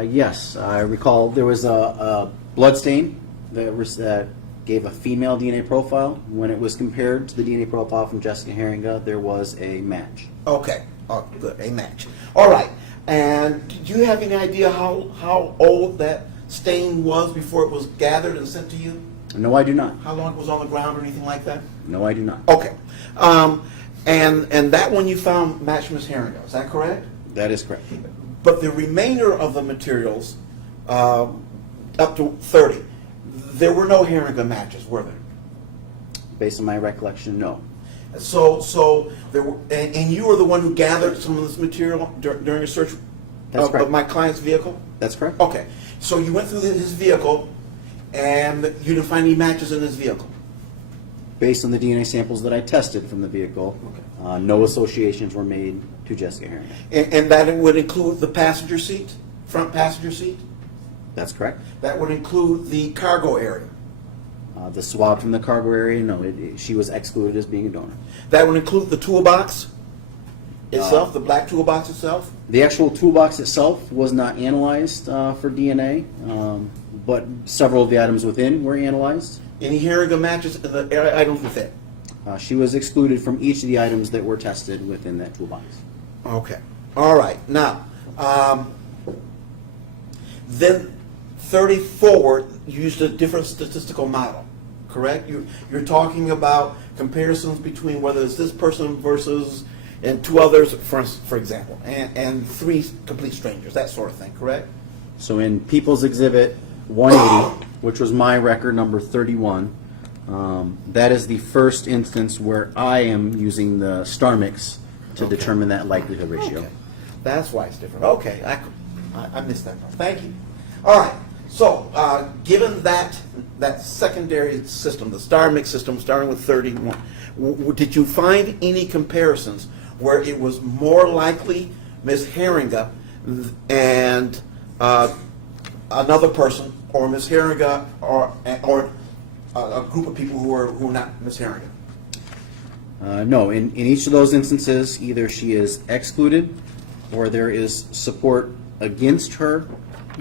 Yes, I recall there was a blood stain that gave a female DNA profile. When it was compared to the DNA profile from Jessica Heeringa, there was a match. Okay, oh, good, a match. All right, and do you have any idea how old that stain was before it was gathered and sent to you? No, I do not. How long it was on the ground or anything like that? No, I do not. Okay, and that one you found matched Ms. Heeringa, is that correct? That is correct. But the remainder of the materials, up to 30, there were no Heeringa matches, were there? Based on my recollection, no. So there were, and you were the one who gathered some of this material during a search That's correct. of my client's vehicle? That's correct. Okay, so you went through his vehicle, and you didn't find any matches in his vehicle? Based on the DNA samples that I tested from the vehicle, no associations were made to Jessica Heeringa. And that would include the passenger seat, front passenger seat? That's correct. That would include the cargo area? The swab from the cargo area, no, she was excluded as being a donor. That would include the toolbox itself, the black toolbox itself? The actual toolbox itself was not analyzed for DNA, but several of the items within were analyzed. Any Heeringa matches in the items within? She was excluded from each of the items that were tested within that toolbox. Okay. All right. Now, then 30 forward, you used a different statistical model, correct? You're talking about comparisons between whether it's this person versus and two others, for example, and 3 complete strangers, that sort of thing, correct? So in People's Exhibit 180, which was my record number 31, that is the first instance where I am using the star mix to determine that likelihood ratio. Okay. That's why it's different. Okay, I missed that part. Thank you. All right. So, given that secondary system, the star mix system, starting with 31, did you find any comparisons where it was more likely Ms. Heeringa and another person, or Ms. Heeringa, or a group of people who are not Ms. Heeringa? No, in each of those instances, either she is excluded or there is support against her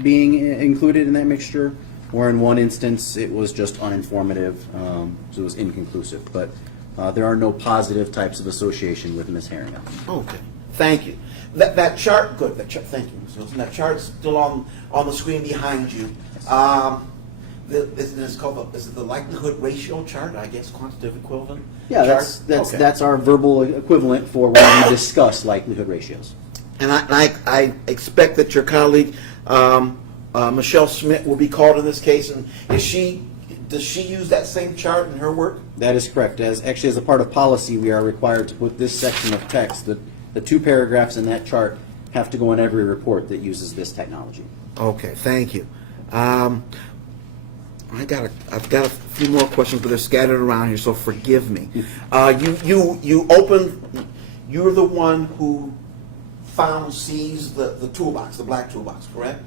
being included in that mixture, or in one instance it was just uninformative, so it was inconclusive. But there are no positive types of association with Ms. Heeringa. Okay, thank you. That chart, good. Thank you, Ms. Wilson. That chart's still on the screen behind you. This is called is it the likelihood ratio chart? I guess quantitative equivalent. Yeah, chart? that's our verbal equivalent for when we discuss likelihood ratios. And I expect that your colleague Michelle Schmitt will be called in this case. And does she use that same chart in her work? That is correct. As a part of policy, we are required to put this section of text. The 2 paragraphs in that chart have to go in every report that uses this technology. Okay, thank you. I've got a few more questions, but they're scattered around here, so forgive me. You're the one who seized the toolbox, the black toolbox, correct?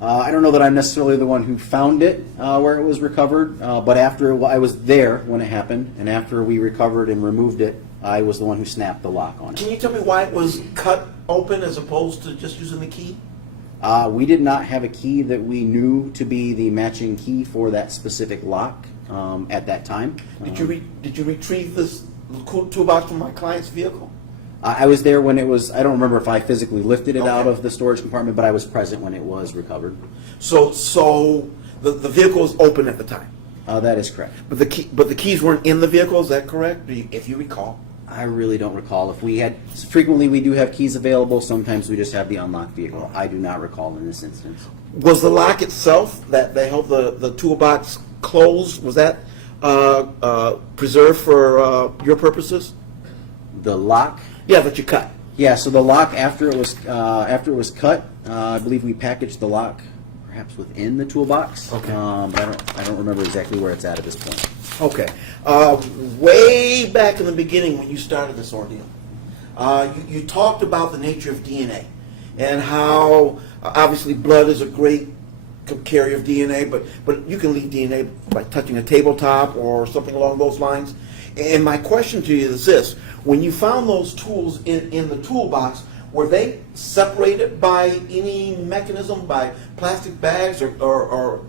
I don't know that I'm necessarily the one who found it where it was recovered, but I was there when it happened, and after we recovered and removed it, I was the one who snapped the lock on it. Can you tell me why it was cut open as opposed to just using the key? We did not have a key that we knew to be the matching key for that specific lock at that time. Did you retrieve this toolbox from my client's vehicle? I was there when it was, I don't remember if I physically lifted it out of the storage compartment, but I was present when it was recovered. So the vehicle was open at the time? That is correct. But the keys weren't in the vehicle, is that correct? If you recall? I really don't recall. Frequently we do have keys available, sometimes we just have the unlocked vehicle. I do not recall in this instance. Was the lock itself that held the toolbox closed, was that preserved for your purposes? The lock? Yeah, that you cut. Yeah, so the lock, after it was cut, I believe we packaged the lock perhaps within the toolbox. Okay. But I don't remember exactly where it's at this point. Okay. Way back in the beginning when you started this ordeal, you talked about the nature of DNA and how obviously blood is a great carrier of DNA, but you can leave DNA by touching a tabletop or something along those lines. And my question to you is this: when you found those tools in the toolbox, were they separated by any mechanism, by plastic bags or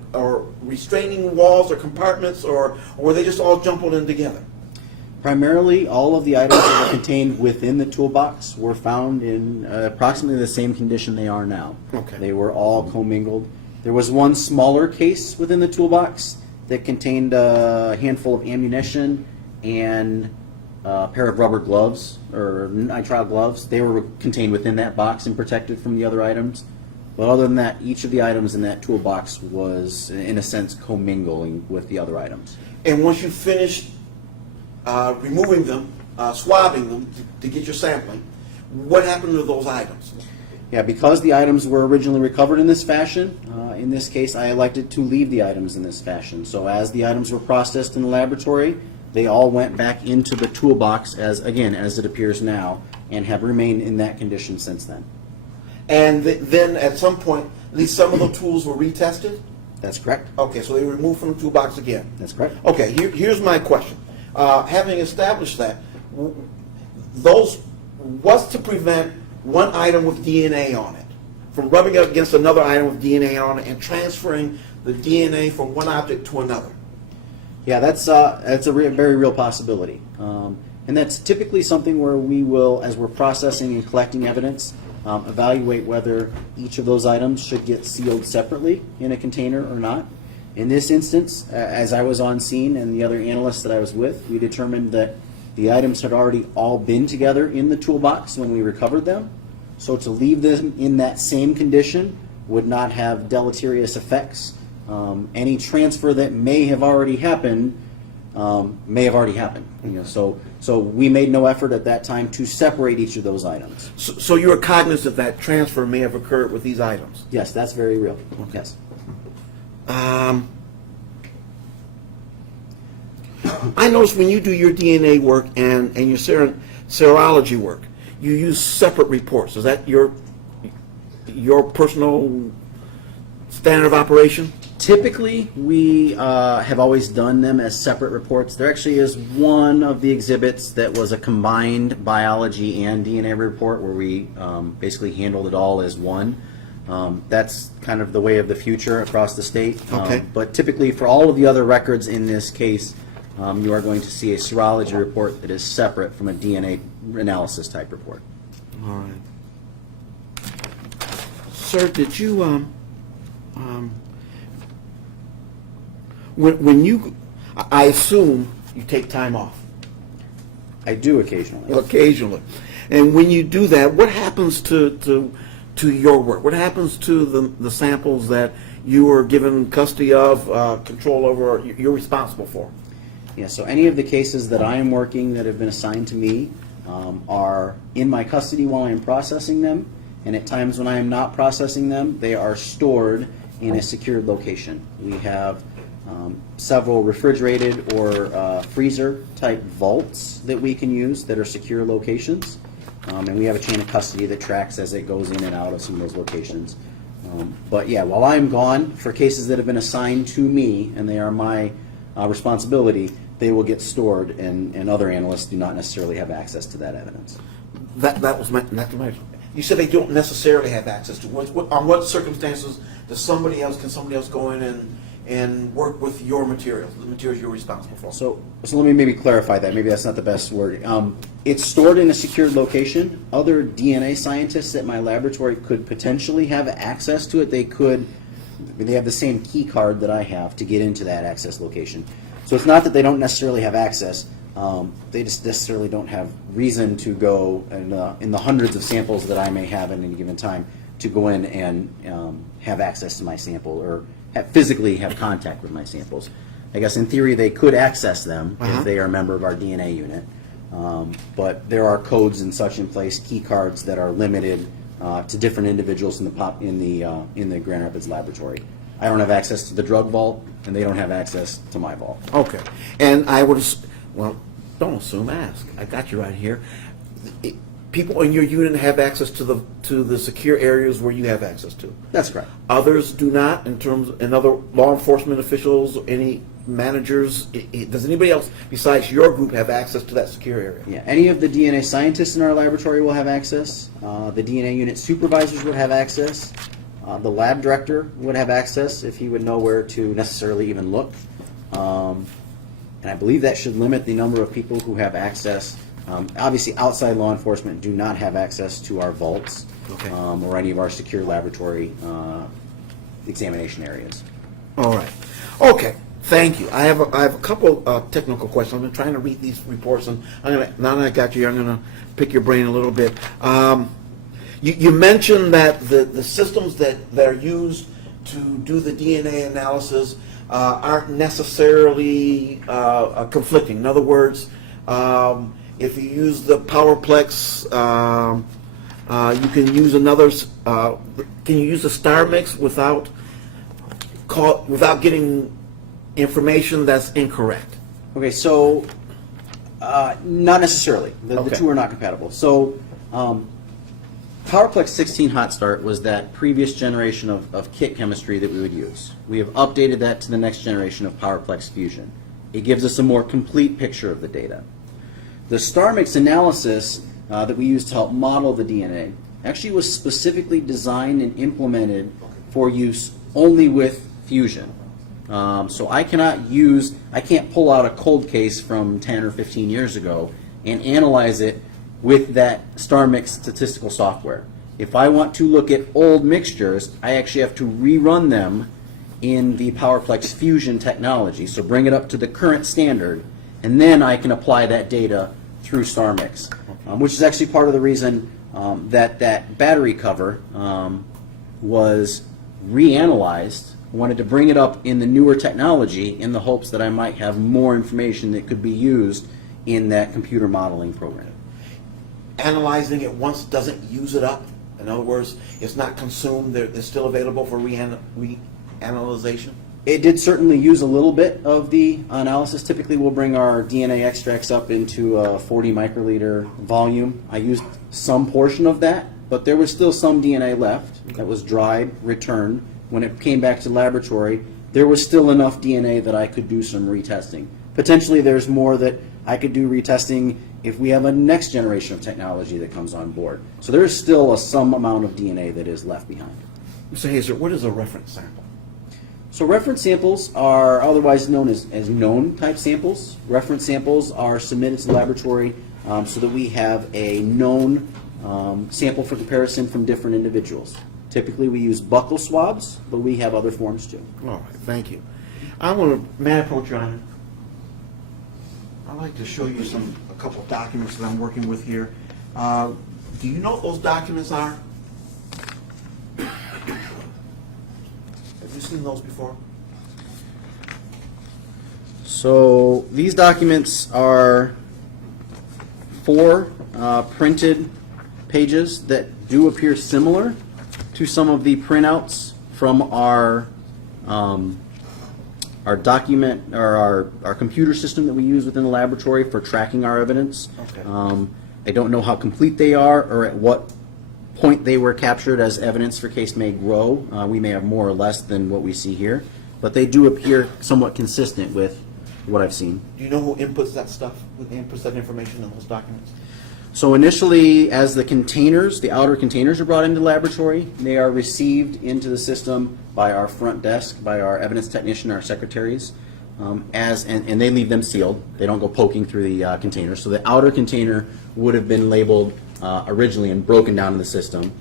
restraining walls or compartments, or were they just all jumbled in together? Primarily, all of the items that were contained within the toolbox were found in approximately the same condition they are now. Okay. They were all commingled. There was one smaller case within the toolbox that contained a handful of ammunition and a pair of rubber gloves, or nitrile gloves. They were contained within that box and protected from the other items. But other than that, each of the items in that toolbox was, in a sense, commingling with the other items. And once you finished removing them, swabbing them to get your sampling, what happened to those items? Yeah, because the items were originally recovered in this fashion, in this case, I elected to leave the items in this fashion. So as the items were processed in the laboratory, they all went back into the toolbox as it appears now, and have remained in that condition since then. And then at some point, at least some of the tools were retested? That's correct. Okay, so they were removed from the toolbox again? That's correct. Okay, here's my question. Having established that, those what's to prevent one item with DNA on it from rubbing up against another item with DNA on it and transferring the DNA from one object to another? Yeah, that's a very real possibility. And that's typically something where we will, as we're processing and collecting evidence, evaluate whether each of those items should get sealed separately in a container or not. In this instance, as I was on scene and the other analysts that I was with, we determined that the items had already all been together in the toolbox when we recovered them. So to leave them in that same condition would not have deleterious effects. Any transfer that may have already happened may have already happened. So we made no effort at that time to separate each of those items. So you were cognizant that transfer may have occurred with these items? Yes, that's very real. Yes. I noticed when you do your DNA work and your serology work, you use separate reports. Is that your personal standard of operation? Typically, we have always done them as separate reports. There actually is one of the exhibits that was a combined biology and DNA report where we basically handled it all as one. That's kind of the way of the future across the state. Okay. But typically, for all of the other records in this case, you are going to see a serology report that is separate from a DNA analysis type report. All right. Sir, did you, when you, I assume you take time off? I do occasionally. Occasionally. And when you do that, what happens to your work? What happens to the samples that you are given custody of, control over, or you're responsible for? Yeah, so any of the cases that I am working that have been assigned to me are in my custody while I am processing them, and at times when I am not processing them, they are stored in a secured location. We have several refrigerated or freezer-type vaults that we can use that are secure locations, and we have a chain of custody that tracks as it goes in and out of some of those locations. But yeah, while I'm gone, for cases that have been assigned to me, and they are my responsibility, they will get stored, and other analysts do not necessarily have access to that evidence. That was my. You said they don't necessarily have access to. On what circumstances can somebody else go in and work with your materials, the materials you're responsible for? So let me maybe clarify that. Maybe that's not the best word. It's stored in a secured location. Other DNA scientists at my laboratory could potentially have access to it. They have the same key card that I have to get into that access location. So it's not that they don't necessarily have access. They just necessarily don't have reason to go in the hundreds of samples that I may have at any given time to go in and have access to my sample or physically have contact with my samples. I guess in theory they could access them if they are a member of our DNA unit. But there are codes and such in place, key cards that are limited to different individuals in the Grand Rapids laboratory. I don't have access to the drug vault, and they don't have access to my vault. Okay. And I would, well, don't assume, ask. I got you right here. People in your unit have access to the secure areas where you have access to. That's correct. Others do not, and other law enforcement officials, any managers. Does anybody else besides your group have access to that secure area? Yeah, any of the DNA scientists in our laboratory will have access. The DNA unit supervisors would have access. The lab director would have access if he would know where to necessarily even look. And I believe that should limit the number of people who have access. Obviously, outside law enforcement do not have access to our vaults, Okay. or any of our secure laboratory examination areas. All right. Okay. Thank you. I have a couple technical questions. I've been trying to read these reports, and now that I got you, I'm going to pick your brain a little bit. You mentioned that the systems that are used to do the DNA analysis aren't necessarily conflicting. In other words, if you use the PowerPlex, you can use another. Can you use a star mix without getting information that's incorrect? Okay, so not necessarily. The Okay. two are not compatible. So PowerPlex 16 Hot Start was that previous generation of kit chemistry that we would use. We have updated that to the next generation of PowerPlex Fusion. It gives us a more complete picture of the data. The star mix analysis that we use to help model the DNA actually was specifically designed and implemented for use only with Fusion. So I can't pull out a cold case from 10 or 15 years ago and analyze it with that star mix statistical software. If I want to look at old mixtures, I actually have to rerun them in the PowerPlex Fusion technology. So bring it up to the current standard, and then I can apply that data through star mix, which is actually part of the reason that battery cover was reanalyzed. Wanted to bring it up in the newer technology in the hopes that I might have more information that could be used in that computer modeling program. Analyzing it once doesn't use it up. In other words, it's not consumed. It's still available for reanalyzation. It did certainly use a little bit of the analysis. Typically, we'll bring our DNA extracts up into a 40 microliter volume. I used some portion of that, but there was still some DNA left that was dried, returned. When it came back to laboratory, there was still enough DNA that I could do some retesting. Potentially, there's more that I could do retesting if we have a next generation of technology that comes on board. So there is still some amount of DNA that is left behind. Mr. Hazer, what is a reference sample? So reference samples are otherwise known as known type samples. Reference samples are submitted to the laboratory so that we have a known sample for comparison from different individuals. Country we use buccal swabs, but we have other forms too. All right, thank you. May I approach your Honor? I'd like to show you a couple of documents that I'm working with here. Do you know what those documents are? Have you seen those before? So these documents are 4 printed pages that do appear similar to some of the printouts from our document or our computer system that we use within the laboratory for tracking our evidence. Okay. I don't know how complete they are or at what point they were captured as evidence for case may grow. We may have more or less than what we see here, but they do appear somewhat consistent with what I've seen. Do you know who inputs that stuff, who inputs that information in those documents? So initially, as the outer containers are brought into the laboratory, they are received into the system by our front desk, by our evidence technician, our secretaries, and they leave them sealed. They don't go poking through the containers. So the outer container would have been labeled originally and broken down in the system.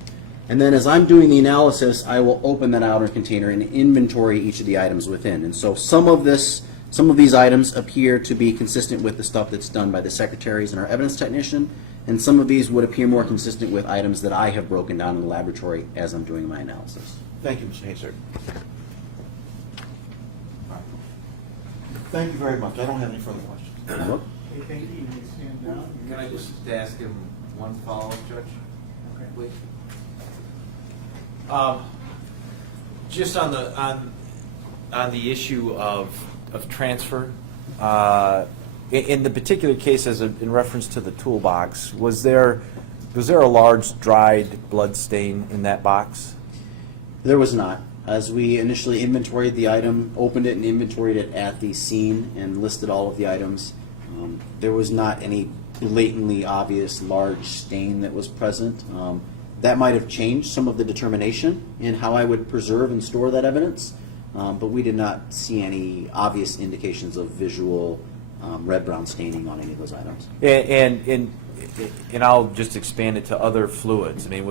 And then as I'm doing the analysis, I will open that outer container and inventory each of the items within. And so some of these items appear to be consistent with the stuff that's done by the secretaries and our evidence technician, and some of these would appear more consistent with items that I have broken down in the laboratory as I'm doing my analysis. Thank you, Mr. Hazer. Thank you very much. I don't have any further questions. Okay, thank you. You may stand down. Can I just ask him one follow-up, Judge? Okay. Please. Just on the issue of transfer, in the particular case, in reference to the toolbox, was there a large dried blood stain in that box? There was not. As we initially inventoried the item, opened it and inventoried it at the scene and listed all of the items, there was not any blatantly obvious large stain that was present. That might have changed some of the determination in how I would preserve and store that evidence, but we did not see any obvious indications of visual red-brown staining on any of those items. And I'll just expand it to other fluids. I mean,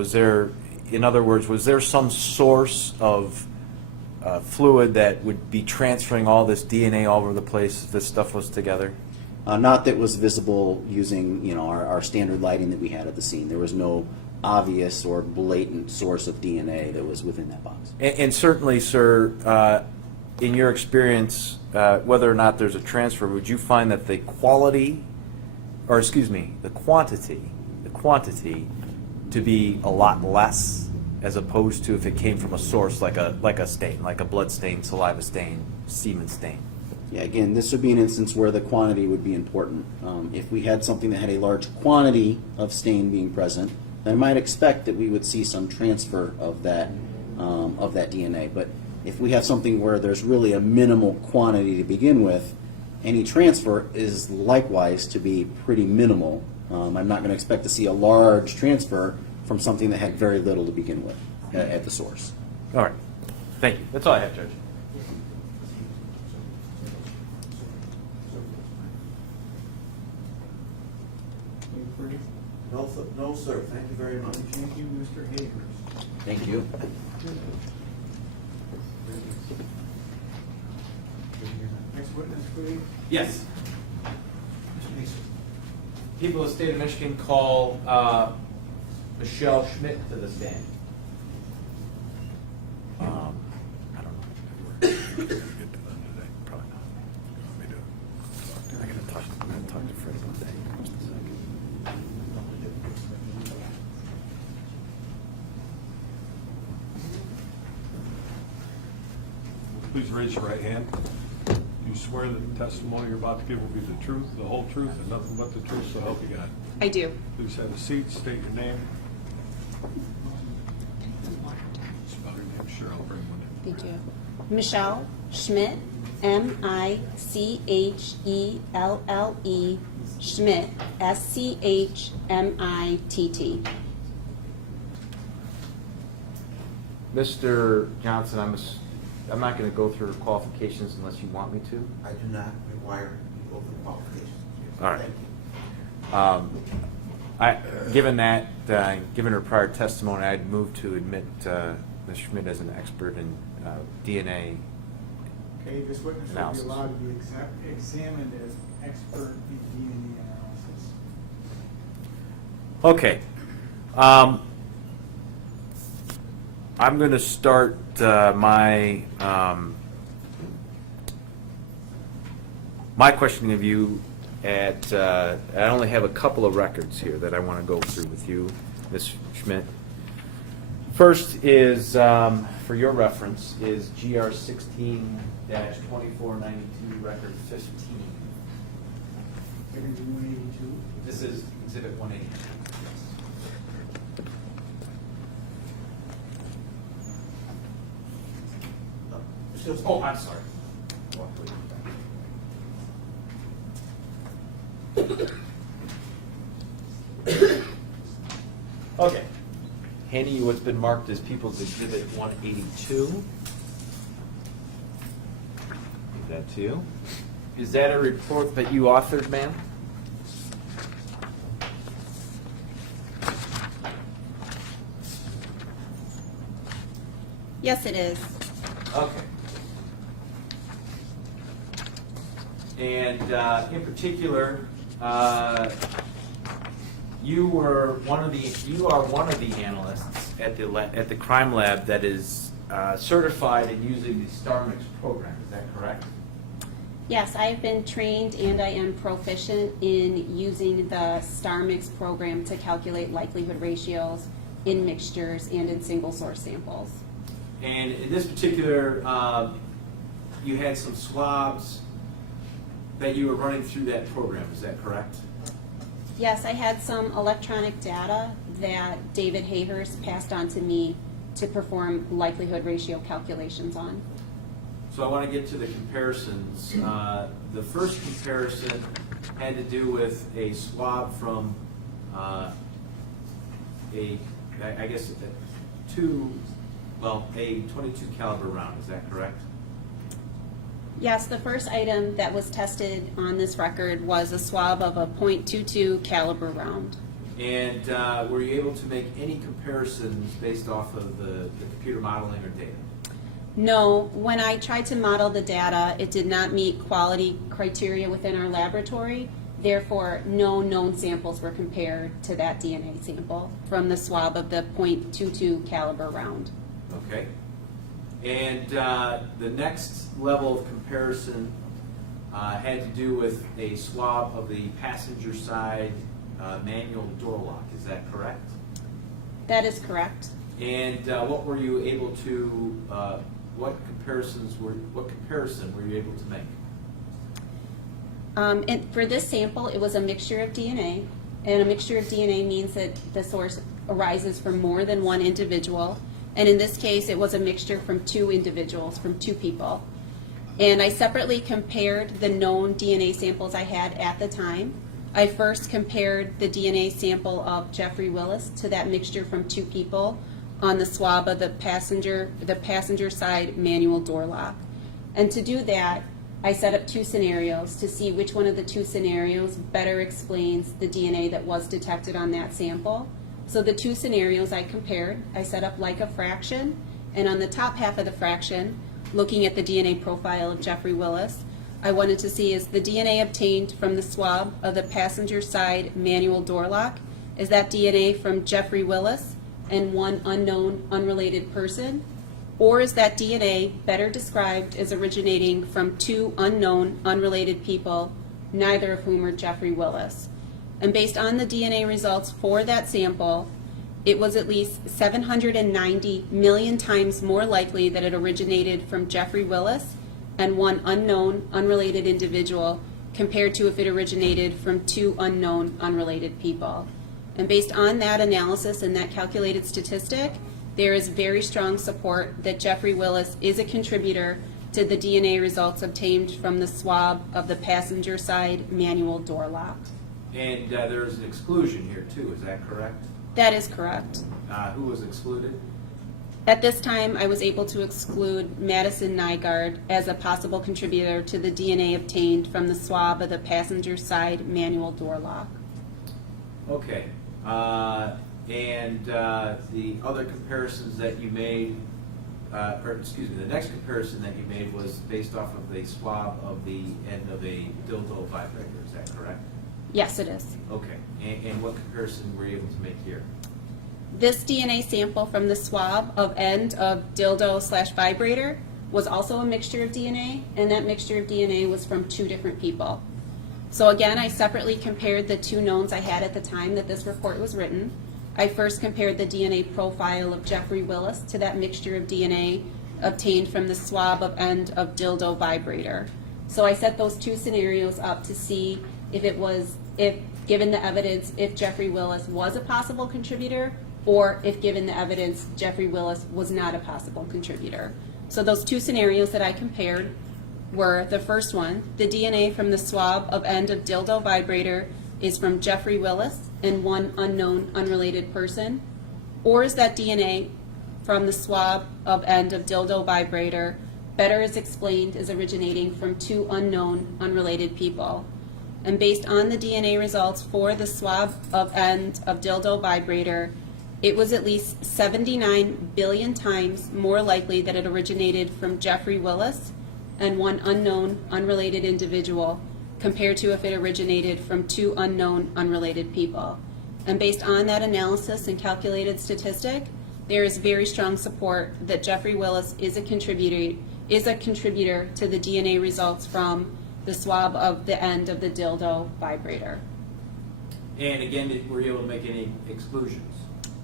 in other words, was there some source of fluid that would be transferring all this DNA all over the place if this stuff was together? Not that was visible using our standard lighting that we had at the scene. There was no obvious or blatant source of DNA that was within that box. And certainly, sir, in your experience, whether or not there's a transfer, would you find that the quantity to be a lot less, as opposed to if it came from a source like a stain, like a blood stain, saliva stain, semen stain? Yeah, again, this would be an instance where the quantity would be important. If we had something that had a large quantity of stain being present, then I might expect that we would see some transfer of that DNA. But if we have something where there's really a minimal quantity to begin with, any transfer is likewise to be pretty minimal. I'm not going to expect to see a large transfer from something that had very little to begin with at the source. All right. Thank you. That's all I have, Judge. No, sir. Thank you very much. Thank you, Mr. Havers. Thank you. Next witness, please. Yes. Mr. Mason. People of the state of Michigan call Michelle Schmitt to the stand. I don't know. We're going to get to that today. Probably not. You want me to? I'm going to talk to Fred about that in just a second. Please raise your right hand. Do you swear that the testimony you're about to give will be the truth, the whole truth, and nothing but the truth, so help you God? I do. Please have a seat, state your name. Spell your name, sure, I'll bring one in. Thank you. Michelle Schmitt, Michelle, Schmitt, Schmitt. Mr. Johnson, I'm not going to go through qualifications unless you want me to. I do not require you to go through qualifications. All right. Thank you. Given her prior testimony, I'd move to admit Ms. Schmitt as an expert in DNA. Okay, this witness will Analysis. be allowed to be examined as expert in DNA analysis. Okay. I'm going to start my questioning of you at, I only have a couple of records here that I want to go through with you, Ms. Schmitt. First is, for your reference, is GR 16-2492, record 15. Figure 182. This is Exhibit 180. Oh, I'm sorry. Okay. Handing you what's been marked as People's Exhibit 182. Give that to you. Is that a report that you authored, ma'am? Yes, it is. Okay. And in particular, you are one of the analysts at the crime lab that is certified in using the StarMix program. Is that correct? Yes, I have been trained and I am proficient in using the STAR Mix program to calculate likelihood ratios in mixtures and in single source samples. And in this particular, you had some swabs that you were running through that program, is that correct? Yes, I had some electronic data that David Hayhurst passed on to me to perform likelihood ratio calculations on. So I want to get to the comparisons. The first comparison had to do with a swab from a 22 caliber round, is that correct? Yes, the first item that was tested on this record was a swab of a .22 caliber round. And were you able to make any comparisons based off of the computer modeling or data? No, when I tried to model the data, it did not meet quality criteria within our laboratory. Therefore, no known samples were compared to that DNA sample from the swab of the .22 caliber round. Okay. And the next level of comparison had to do with a swab of the passenger side manual door lock. Is that correct? That is correct. And what were you able to? What comparison were you able to make? And for this sample, it was a mixture of DNA, and a mixture of DNA means that the source arises from more than one individual. And in this case, it was a mixture from two individuals, from two people. And I separately compared the known DNA samples I had at the time. I first compared the DNA sample of Jeffrey Willis to that mixture from two people on the swab of the passenger side manual door lock. And to do that, I set up two scenarios to see which one of the two scenarios better explains the DNA that was detected on that sample. So the two scenarios I compared, I set up like a fraction, and on the top half of the fraction, looking at the DNA profile of Jeffrey Willis, I wanted to see is the DNA obtained from the swab of the passenger side manual door lock, is that DNA from Jeffrey Willis and one unknown unrelated person, or is that DNA better described as originating from two unknown unrelated people, neither of whom are Jeffrey Willis? And based on the DNA results for that sample, it was at least 790 million times more likely that it originated from Jeffrey Willis and one unknown, unrelated individual compared to if it originated from two unknown, unrelated people. And based on that analysis and that calculated statistic, there is very strong support that Jeffrey Willis is a contributor to the DNA results obtained from the swab of the passenger side manual door lock. And there's an exclusion here too, is that correct? That is correct. Who was excluded? At this time, I was able to exclude Madison Nygaard as a possible contributor to the DNA obtained from the swab of the passenger side manual door lock. Okay. And the other comparisons that you made, the next comparison that you made was based off of the swab of the end of a dildo vibrator, is that correct? Yes, it is. Okay. And what comparison were you able to make here? This DNA sample from the swab of end of dildo/vibrator was also a mixture of DNA, and that mixture of DNA was from two different people. So again, I separately compared the two knowns I had at the time that this report was written. I first compared the DNA profile of Jeffrey Willis to that mixture of DNA obtained from the swab of end of dildo vibrator. So I set those two scenarios up to see if given the evidence, if Jeffrey Willis was a possible contributor, or if given the evidence, Jeffrey Willis was not a possible contributor. So those two scenarios that I compared were the first one, the DNA from the swab of end of dildo vibrator is from Jeffrey Willis and one unknown unrelated person, or is that DNA from the swab of end of dildo vibrator better is explained as originating from two unknown unrelated people. And based on the DNA results for the swab of end of dildo vibrator, it was at least 79 billion times more likely that it originated from Jeffrey Willis and one unknown unrelated individual compared to if it originated from two unknown unrelated people. And based on that analysis and calculated statistic, there is very strong support that Jeffrey Willis is a contributor to the DNA results from the swab of the end of the dildo vibrator. And again, were you able to make any exclusions?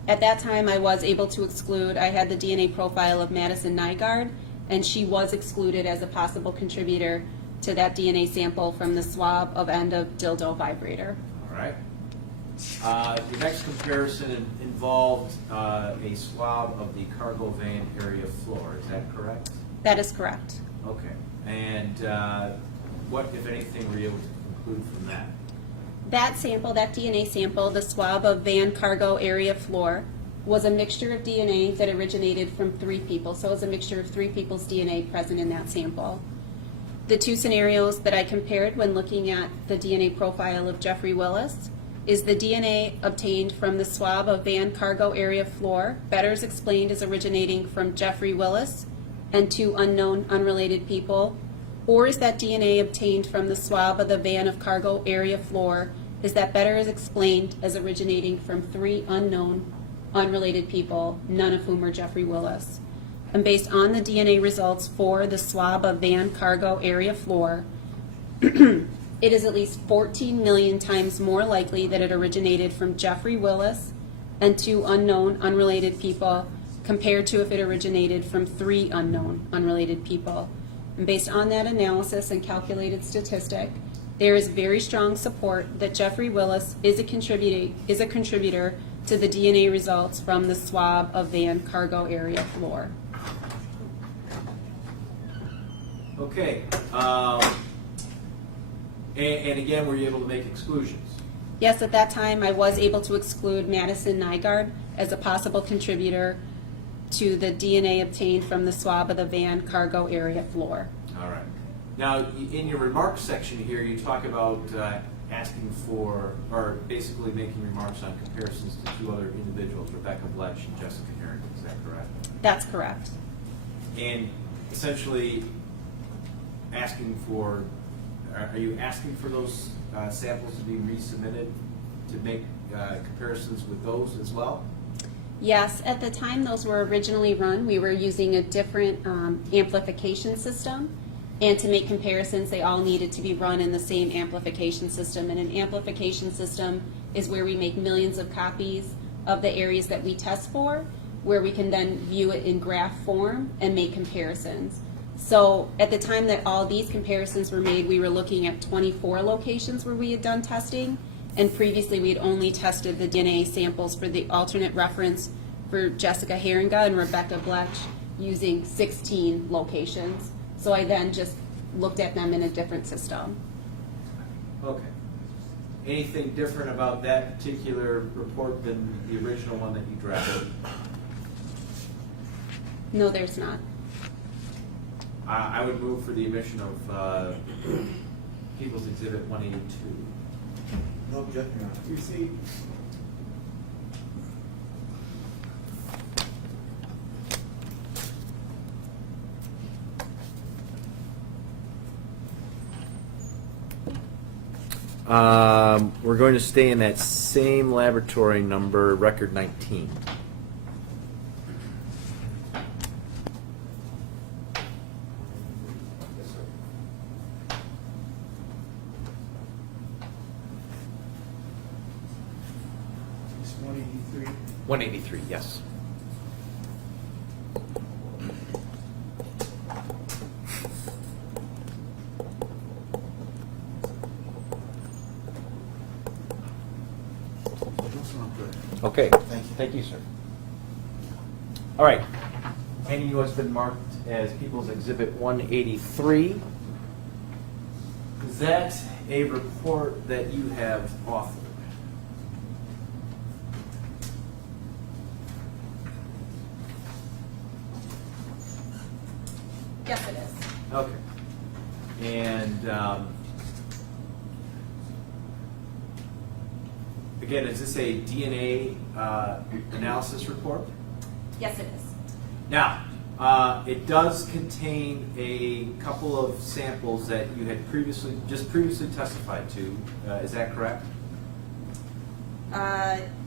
At that time, I was able to exclude, I had the DNA profile of Madison Nygaard, and she was excluded as a possible contributor to that DNA sample from the swab of end of dildo vibrator. All right. Your next comparison involved a swab of the cargo van area floor. Is that correct? That is correct. Okay. And what, if anything, were you able to conclude from that? That sample, that DNA sample, the swab of van cargo area floor, was a mixture of DNA that originated from 3 people. So it was a mixture of 3 people's DNA present in that sample. The 2 scenarios that I compared when looking at the DNA profile of Jeffrey Willis is the DNA obtained from the swab of van cargo area floor, better is explained as originating from Jeffrey Willis and 2 unknown unrelated people, or is that DNA obtained from the swab of the van of cargo area floor, is that better is explained as originating from 3 unknown unrelated people, none of whom are Jeffrey Willis. And based on the DNA results for the swab of van cargo area floor, it is at least 14 million times more likely that it originated from Jeffrey Willis and 2 unknown unrelated people compared to if it originated from 3 unknown unrelated people. And based on that analysis and calculated statistic, there is very strong support that Jeffrey Willis is a contributor to the DNA results from the swab of van cargo area floor. Okay. And again, were you able to make exclusions? Yes, at that time I was able to exclude Madison Nygaard as a possible contributor to the DNA obtained from the swab of the van cargo area floor. All right. Now, in your remarks section here, you talk about asking for, or basically making remarks on comparisons to 2 other individuals, Rebecca Bletch and Jessica Heeringa. Is that correct? That's correct. And essentially asking for, are you asking for those samples to be resubmitted to make comparisons with those as well? Yes, at the time those were originally run, we were using a different amplification system, and to make comparisons, they all needed to be run in the same amplification system. And an amplification system is where we make millions of copies of the areas that we test for, where we can then view it in graph form and make comparisons. So at the time that all these comparisons were made, we were looking at 24 locations where we had done testing, and previously we had only tested the DNA samples for the alternate reference for Jessica Heeringa and Rebecca Bletch using 16 locations. So I then just looked at them in a different system. Okay. Anything different about that particular report than the original one that you drafted? No, there's not. I would move for the omission of People's Exhibit 182. No objection, Your Honor. Receipt. We're going to stay in that same laboratory number, record 19. It's 183. 183, yes. That's not good. Okay. Thank you. Thank you, sir. All right. NEU has been marked as People's Exhibit 183. Is that a report that you have authored? Yes, it is. Okay. And again, is this a DNA analysis report? Yes, it is. Now, it does contain a couple of samples that you had previously testified to. Is that correct?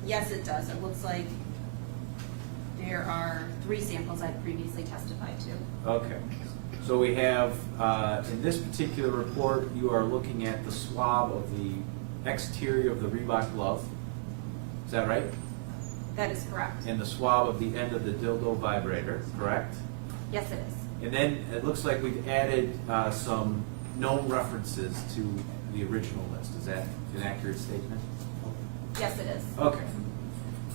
Yes, it does. It looks like there are 3 samples I previously testified to. Okay. So we have, in this particular report, you are looking at the swab of the exterior of the Reebok glove. Is that right? That is correct. And the swab of the end of the dildo vibrator, correct? Yes, it is. And then it looks like we've added some known references to the original list. Is that an accurate statement? Yes, it is. Okay.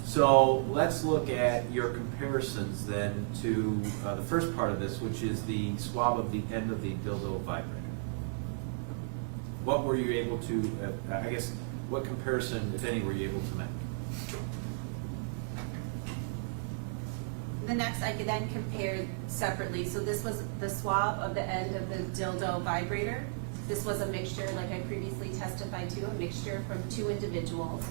So let's look at your comparisons then to the first part of this, which is the swab of the end of the dildo vibrator. What were you able to, I guess, what comparison, if any, were you able to make? The next I could then compare separately. So this was the swab of the end of the dildo vibrator. This was a mixture, like I previously testified to, a mixture from 2 individuals.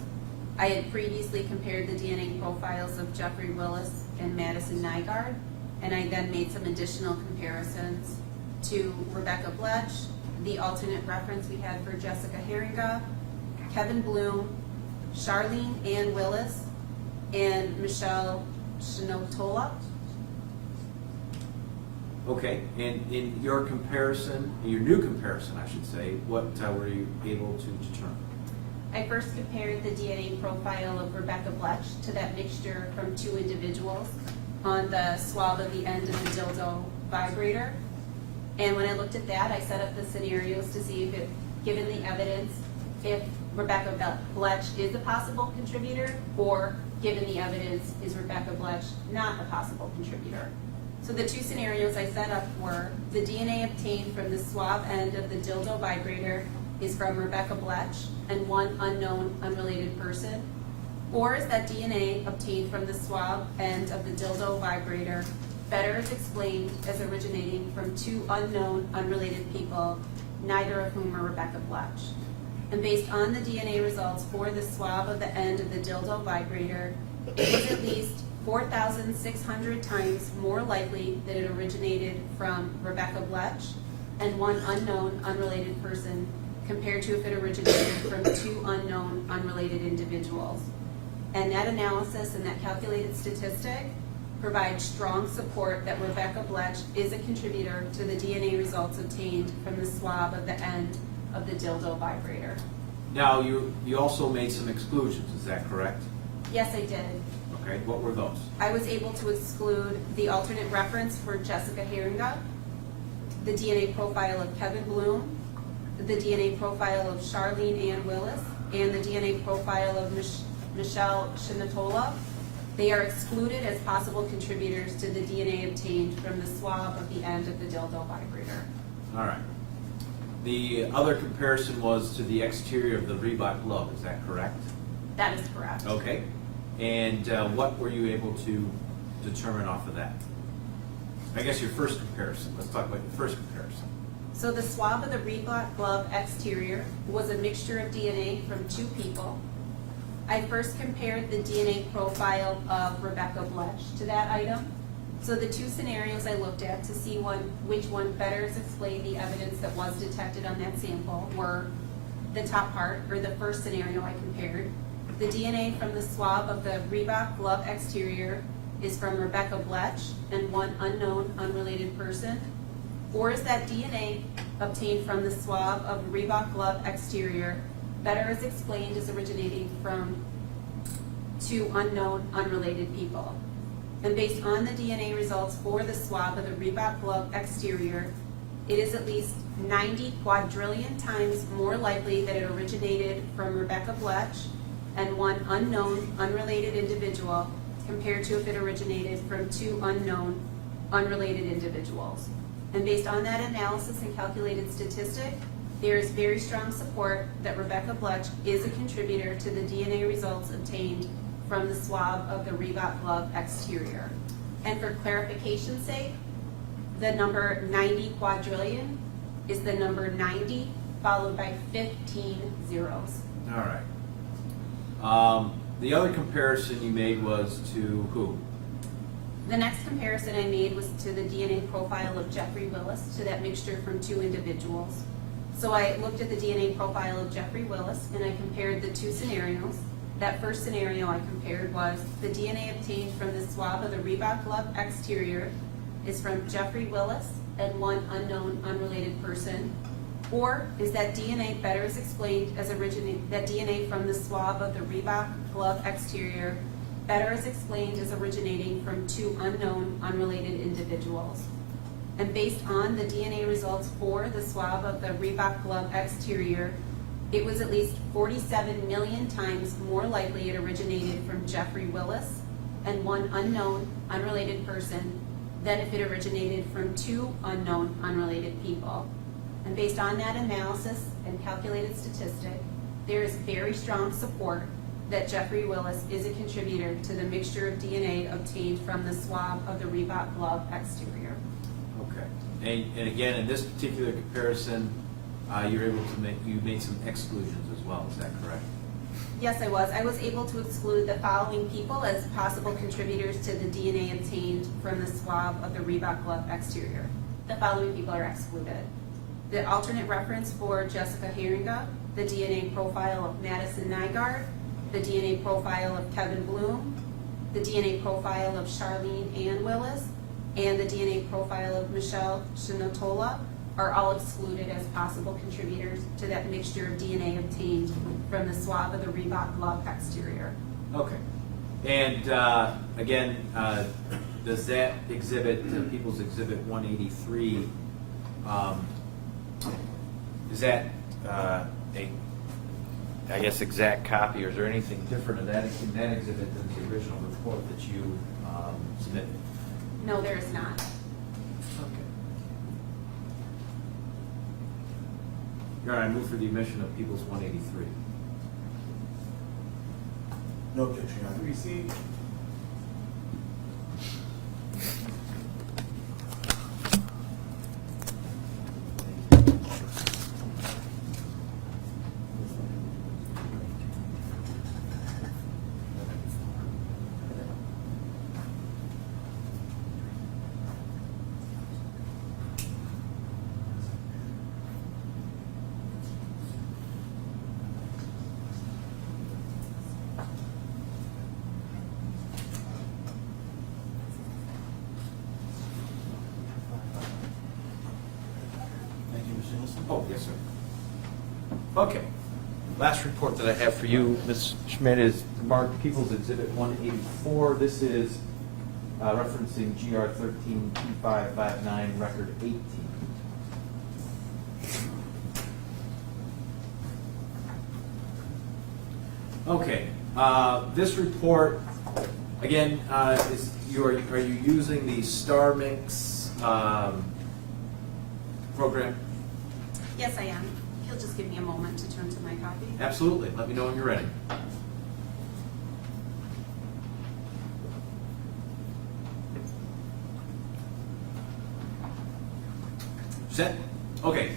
I had previously compared the DNA profiles of Jeffrey Willis and Madison Nygaard, and I then made some additional comparisons to Rebecca Bletch, the alternate reference we had for Jessica Heeringa, Kevin Bloom, Charlene Ann Willis, and Michelle Shinotola. Okay, and in your comparison, your new comparison, I should say, what were you able to determine? I first compared the DNA profile of Rebecca Bletch to that mixture from 2 individuals on the swab of the end of the dildo vibrator. And when I looked at that, I set up the scenarios to see if it, given the evidence, if Rebecca Bletch is a possible contributor, or given the evidence, is Rebecca Bletch not a possible contributor. So the 2 scenarios I set up were the DNA obtained from the swab end of the dildo vibrator is from Rebecca Bletch and 1 unknown unrelated person, or is that DNA obtained from the swab end of the dildo vibrator better is explained as originating from 2 unknown unrelated people, neither of whom are Rebecca Bletch. And based on the DNA results for the swab of the end of the dildo vibrator, it is at least 4,600 times more likely that it originated from Rebecca Bletch and 1 unknown unrelated person compared to if it originated from 2 unknown unrelated individuals. And that analysis and that calculated statistic provides strong support that Rebecca Bletch is a contributor to the DNA results obtained from the swab of the end of the dildo vibrator. Now, you also made some exclusions, is that correct? Yes, I did. Okay, what were those? I was able to exclude the alternate reference for Jessica Heeringa, the DNA profile of Kevin Bloom, the DNA profile of Charlene Ann Willis, and the DNA profile of Michelle Shinotola. They are excluded as possible contributors to the DNA obtained from the swab of the end of the dildo vibrator. All right. The other comparison was to the exterior of the Reebok glove, is that correct? That is correct. Okay. And what were you able to determine off of that? I guess your first comparison. Let's talk about your first comparison. So the swab of the Reebok glove exterior was a mixture of DNA from 2 people. I first compared the DNA profile of Rebecca Bletch to that item. So the 2 scenarios I looked at to see which one better explained the evidence that was detected on that sample were the top part, or the first scenario I compared. The DNA from the swab of the Reebok glove exterior is from Rebecca Bletch and 1 unknown unrelated person, or is that DNA obtained from the swab of the Reebok glove exterior better is explained as originating from 2 unknown unrelated people. And based on the DNA results for the swab of the Reebok glove exterior, it is at least 90 quadrillion times more likely that it originated from Rebecca Bletch and 1 unknown unrelated individual compared to if it originated from 2 unknown unrelated individuals. And based on that analysis and calculated statistic, there is very strong support that Rebecca Bletch is a contributor to the DNA results obtained from the swab of the Reebok glove exterior. And for clarification's sake, the number 90 quadrillion is the number 90 followed by 15 zeros. All right. The other comparison you made was to who? The next comparison I made was to the DNA profile of Jeffrey Willis, to that mixture from 2 individuals. So I looked at the DNA profile of Jeffrey Willis and I compared the 2 scenarios. That first scenario I compared was the DNA obtained from the swab of the Reebok glove exterior is from Jeffrey Willis and one unknown unrelated person? Or is that DNA better is explained as that DNA from the swab of the Reebok glove exterior better is explained as originating from two unknown unrelated individuals? And based on the DNA results for the swab of the Reebok glove exterior, it was at least 47 million times more likely it originated from Jeffrey Willis and one unknown unrelated person than if it originated from two unknown unrelated people. And based on that analysis and calculated statistic, there is very strong support that Jeffrey Willis is a contributor to the mixture of DNA obtained from the swab of the Reebok glove exterior. Okay. And again, in this particular comparison, you're able to you made some exclusions as well, is that correct? Yes, I was. I was able to exclude the following people as possible contributors to the DNA obtained from the swab of the Reebok glove exterior. The following people are excluded: the alternate reference for Jessica Heeringa, the DNA profile of Madison Nygaard, the DNA profile of Kevin Bloom, the DNA profile of Charlene Ann Willis, and the DNA profile of Michelle Shinotola are all excluded as possible contributors to that mixture of DNA obtained from the swab of the Reebok glove exterior. Okay. And again, does that exhibit, People's Exhibit 183, is that I guess, exact copy, or is there anything different in that exhibit than the original report that you submitted? No, there is not. Okay. Your Honor, I move for the admission of People's 183. No objection, Your Honor. Received. Thank you, Mr. Wilson. Oh, yes, sir. Okay. Last report that I have for you, Ms. Schmitt, is marked People's Exhibit 184. This is referencing GR 13-2559, Record 18. Okay. This report, again, are you using the Star Mix program? Yes, I am. He'll just give me a moment to turn to my copy. Absolutely. Let me know when you're ready. Set? Okay.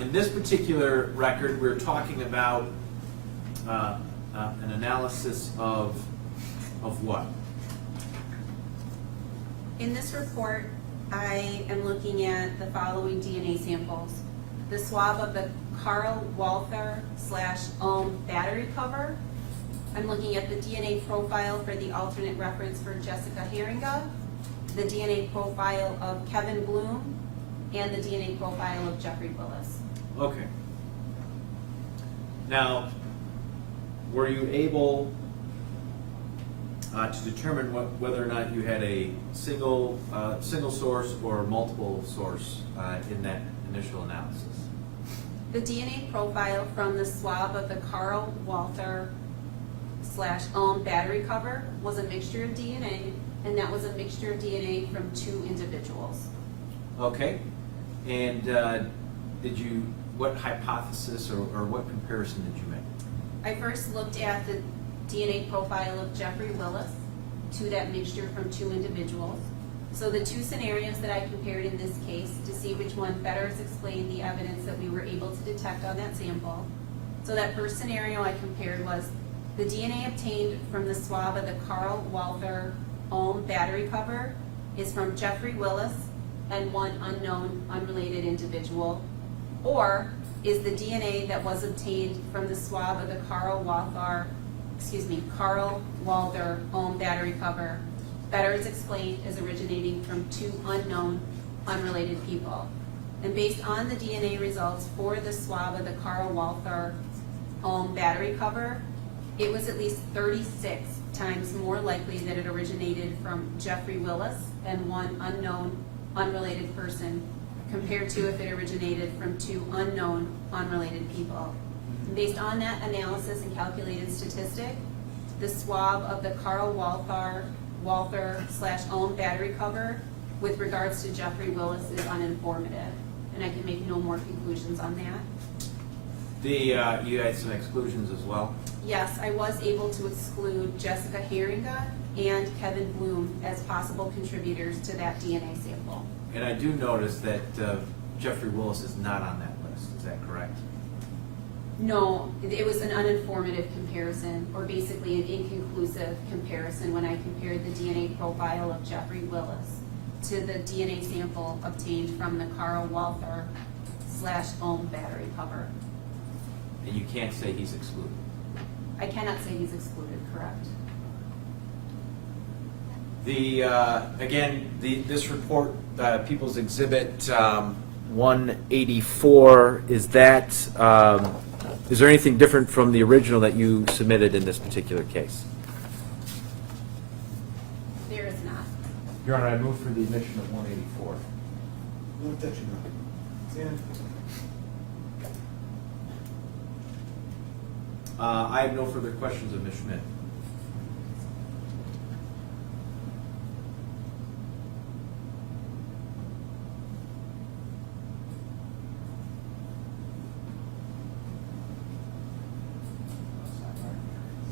In this particular record, we're talking about an analysis of what? In this report, I am looking at the following DNA samples: the swab of the Carl Walther / battery cover. I'm looking at the DNA profile for the alternate reference for Jessica Heeringa, the DNA profile of Kevin Bloom, and the DNA profile of Jeffrey Willis. Okay. Now, were you able to determine whether or not you had a single source or multiple source in that initial analysis? The DNA profile from the swab of the Carl Walther / battery cover was a mixture of DNA, and that was a mixture of DNA from two individuals. Okay. And what hypothesis or what comparison did you make? I first looked at the DNA profile of Jeffrey Willis to that mixture from two individuals. So the two scenarios that I compared in this case to see which one better explained the evidence that we were able to detect on that sample. So that first scenario I compared was the DNA obtained from the swab of the Carl Walther battery cover is from Jeffrey Willis and one unknown unrelated individual, or is the DNA that was obtained from the swab of the Carl Walther battery cover better is explained as originating from two unknown unrelated people. And based on the DNA results for the swab of the Carl Walther battery cover, it was at least 36 times more likely that it originated from Jeffrey Willis and one unknown unrelated person compared to if it originated from two unknown unrelated people. And based on that analysis and calculated statistic, the swab of the Carl Walther/Ohm battery cover with regards to Jeffrey Willis is uninformative, and I can make no more conclusions on that. You had some exclusions as well? Yes, I was able to exclude Jessica Heeringa and Kevin Bloom as possible contributors to that DNA sample. And I do notice that Jeffrey Willis is not on that list, is that correct? No, it was an uninformative comparison, or basically an inconclusive comparison when I compared the DNA profile of Jeffrey Willis to the DNA sample obtained from the Carl Walther/Ohm battery cover. And you can't say he's excluded? I cannot say he's excluded, correct? This report, People's Exhibit 184, is there anything different from the original that you submitted in this particular case? There is not. Your Honor, I move for the admission of 184. No objection, Your Honor. I have no further questions of Ms. Schmitt.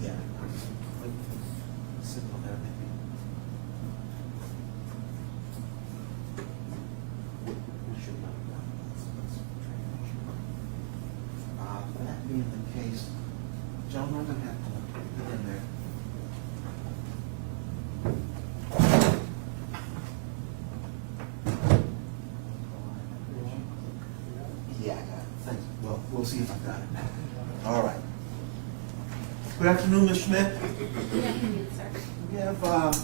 Yeah. Sitting on there, maybe. We should not have done this. That being the case, gentlemen, I'm gonna have to get in there. Yeah, I got it. Thanks. Well, we'll see if I got it. All right. Good afternoon, Ms. Schmitt. Good afternoon, sir. We have, Mr.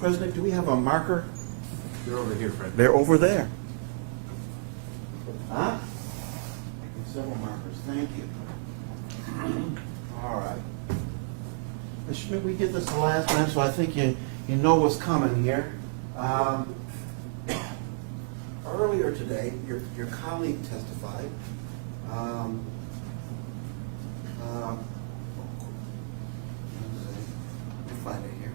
President, do we have a marker? You're over here, Fred. They're over there. Huh? Several markers, thank you. All right. Ms. Schmitt, we did this the last time, so I think you know what's coming here. Earlier today, your colleague testified. Let me find it here.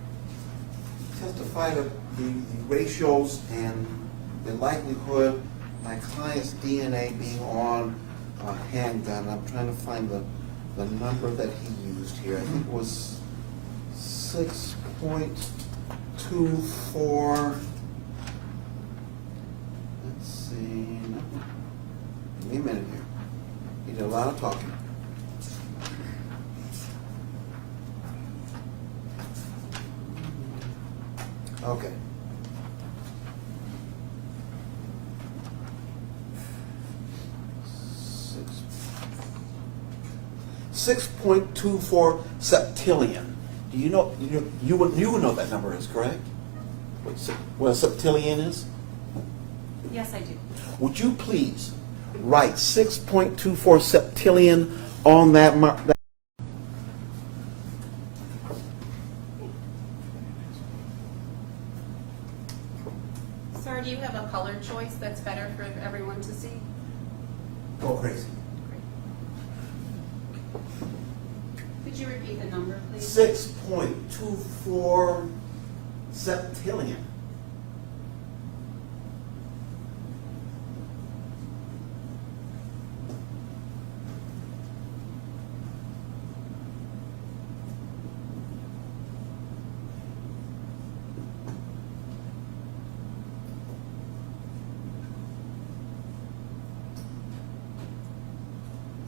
Testified of the ratios and the likelihood my client's DNA being on a handgun. I'm trying to find the number that he used here. I think it was 6.24. Let's see. Give me a minute here. He did a lot of talking. Okay. 6.24 septillion. Do you know? You would know that number is correct. What a septillion is? Yes, I do. Would you please write 6.24 septillion on that mark? Sir, do you have a color choice that's better for everyone to see? Go crazy. Could you repeat the number, please? 6.24 septillion.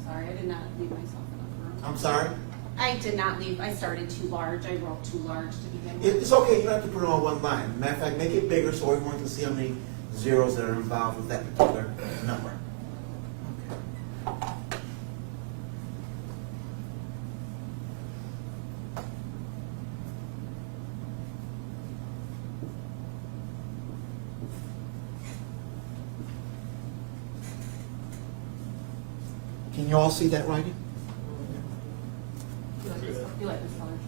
Sorry, I did not leave myself enough room. I'm sorry? I did not leave. I started too large. I wrote too large to begin with. It's okay, you don't have to put it on one line. Matter of fact, make it bigger so everyone can see how many zeros that are involved with that particular number. Can you all see that writing? You like this color choice?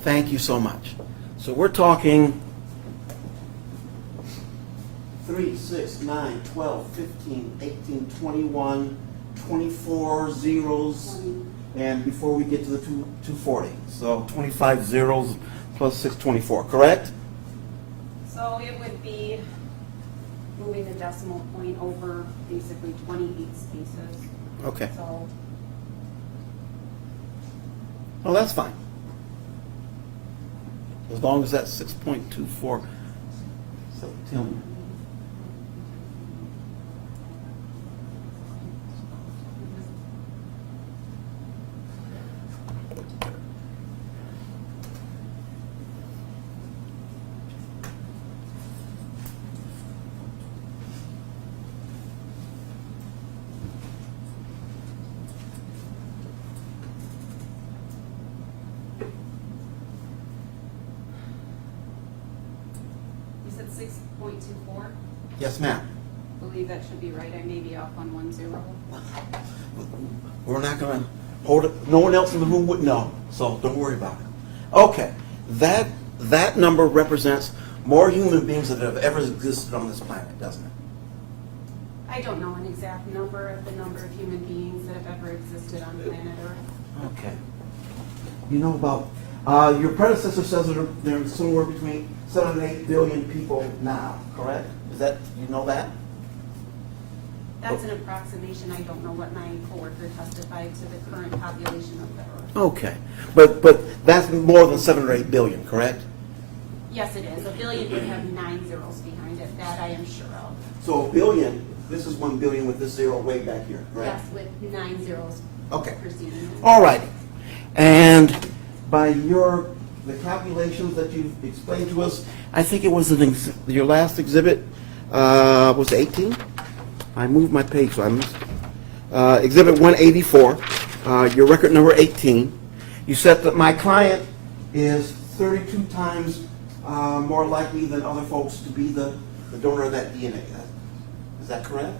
Thank you so much. So we're talking 3, 6, 9, 12, 15, 18, 21, 24 zeros, and before we get to the 240. So 25 zeros plus 624, correct? So it would be moving the decimal point over basically 28 spaces. Okay. So Well, that's fine. As long as that's 6.24. So tell me. you said 6.24? Yes, ma'am. I believe that should be right. I may be off on 10. We're not going to hold it. No one else in the room would know, so don't worry about it. Okay, that number represents more human beings that have ever existed on this planet, doesn't it? I don't know an exact number of the number of human beings that have ever existed on planet Earth. Okay. You know about, your predecessor says that there's somewhere between 7 and 8 billion people now, correct? Is that, you know that? That's an approximation. I don't know what my coworker testified to the current population of the Earth. Okay, but that's more than 7 or 8 billion, correct? Yes, it is. A billion would have 9 zeros behind it. That I am sure of. So a billion, this is 1 billion with this zero way back here, correct? Yes, with 9 zeros Okay. preceding it. All righty. And by the calculations that you've explained to us, I think it was your last exhibit was 18? I moved my page, so I missed it. Exhibit 184, your record number 18. You said that my client is 32 times more likely than other folks to be the donor of that DNA. Is that correct?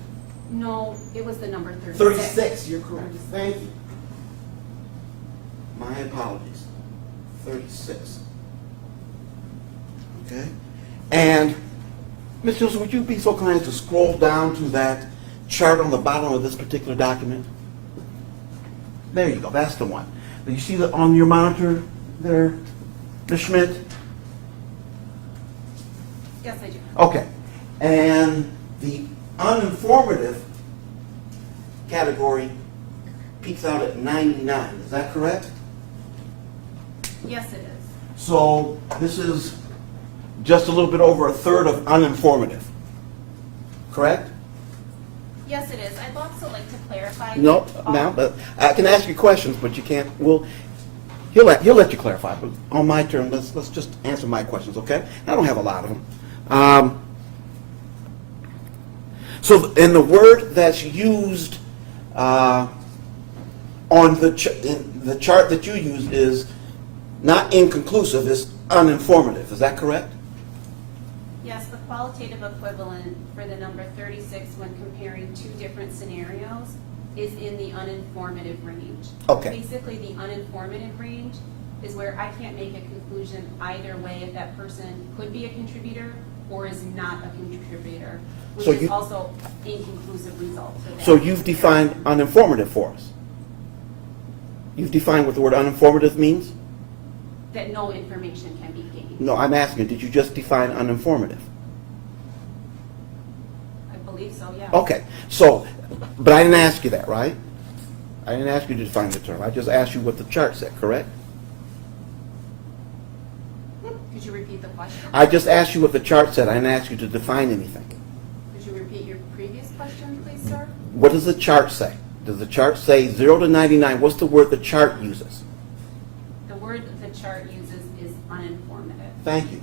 No, it was the number 36. 36, you're correct. Thank you. My apologies. 36. Okay. And, Ms. Hilson, would you be so kind as to scroll down to that chart on the bottom of this particular document? There you go. That's the one. Do you see that on your monitor there, Ms. Schmitt? Yes, I do. Okay. And the uninformative category peaks out at 99. Is that correct? Yes, it is. So this is just a little bit over a third of uninformative. Correct? Yes, it is. I'd also like to clarify. No, ma'am, but I can ask you questions, but you can't. Well, he'll let you clarify. But on my turn, let's just answer my questions, okay? I don't have a lot of them. So, and the word that's used on the chart that you used is not inconclusive, it's uninformative. Is that correct? Yes, the qualitative equivalent for the number 36 when comparing two different scenarios is in the uninformative range. Okay. Basically, the uninformative range is where I can't make a conclusion either way if that person could be a contributor or is not a contributor, which So is you- also inconclusive result for that. So you've defined uninformative for us. You've defined what the word uninformative means? That no information can be gained. No, I'm asking, did you just define uninformative? I believe so, yeah. Okay, so, but I didn't ask you that, right? I didn't ask you to define the term. I just asked you what the chart said, correct? repeat the question? I just asked you what the chart said. I didn't ask you to define anything. Could you repeat your previous question, please, sir? What does the chart say? Does the chart say 0 to 99? What's the word the chart uses? The word that the chart uses is uninformative. Thank you.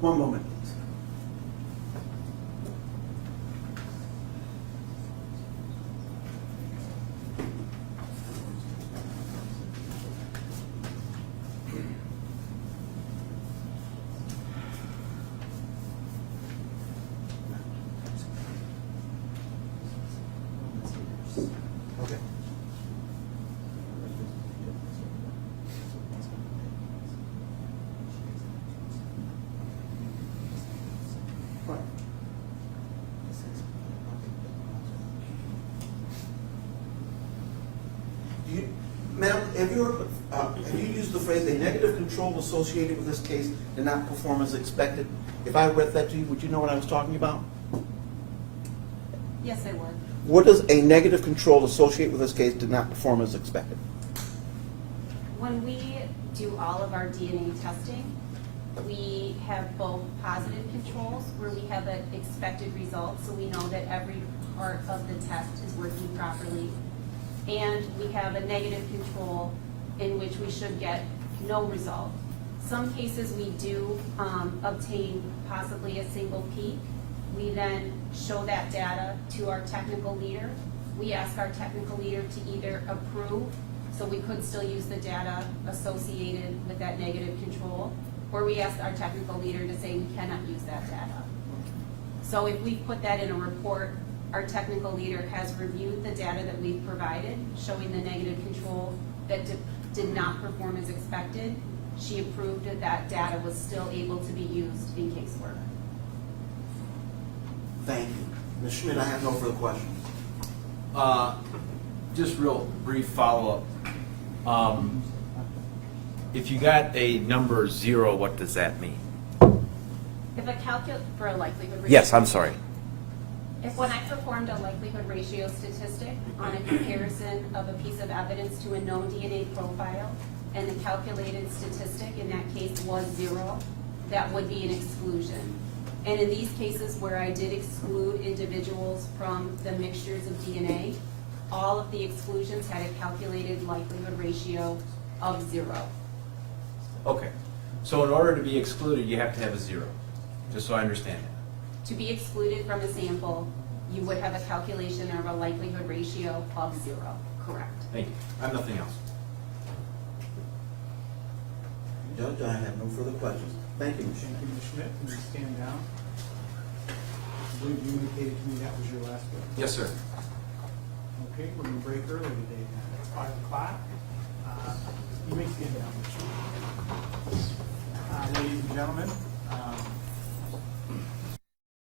One moment, please. Okay. Right. Ma'am, have you used the phrase "a negative control associated with this case did not perform as expected"? If I read that to you, would you know what I was talking about? Yes, I would. What does a negative control associated with this case did not perform as expected? When we do all of our DNA testing, we have both positive controls where we have an expected result, so we know that every part of the test is working properly. And we have a negative control in which we should get no result. Some cases we do obtain possibly a single peak. We then show that data to our technical leader. We ask our technical leader to either approve, so we could still use the data associated with that negative control, or we ask our technical leader to say we cannot use that data. So if we put that in a report, our technical leader has reviewed the data that we've provided, showing the negative control that did not perform as expected. She approved that that data was still able to be used in casework. Thank you. Ms. Schmitt, I have no further questions. Just real brief follow-up. If you got a number 0, what does that mean? If a for a likelihood ratio. Yes, I'm sorry. If when I performed a likelihood ratio statistic on a comparison of a piece of evidence to a known DNA profile, and the calculated statistic in that case was 0, that would be an exclusion. And in these cases where I did exclude individuals from the mixtures of DNA, all of the exclusions had a calculated likelihood ratio of 0. Okay. So in order to be excluded, you have to have a 0, just so I understand it. To be excluded from a sample, you would have a calculation of a likelihood ratio of 0, correct? Thank you. I have nothing else. Judge, I have no further questions. Thank you, Ms. Thank Schmitt. you, Ms. Schmitt. Can you stand down? I believe you indicated to me that was your last word. Yes, sir. Okay, we're going to break early today.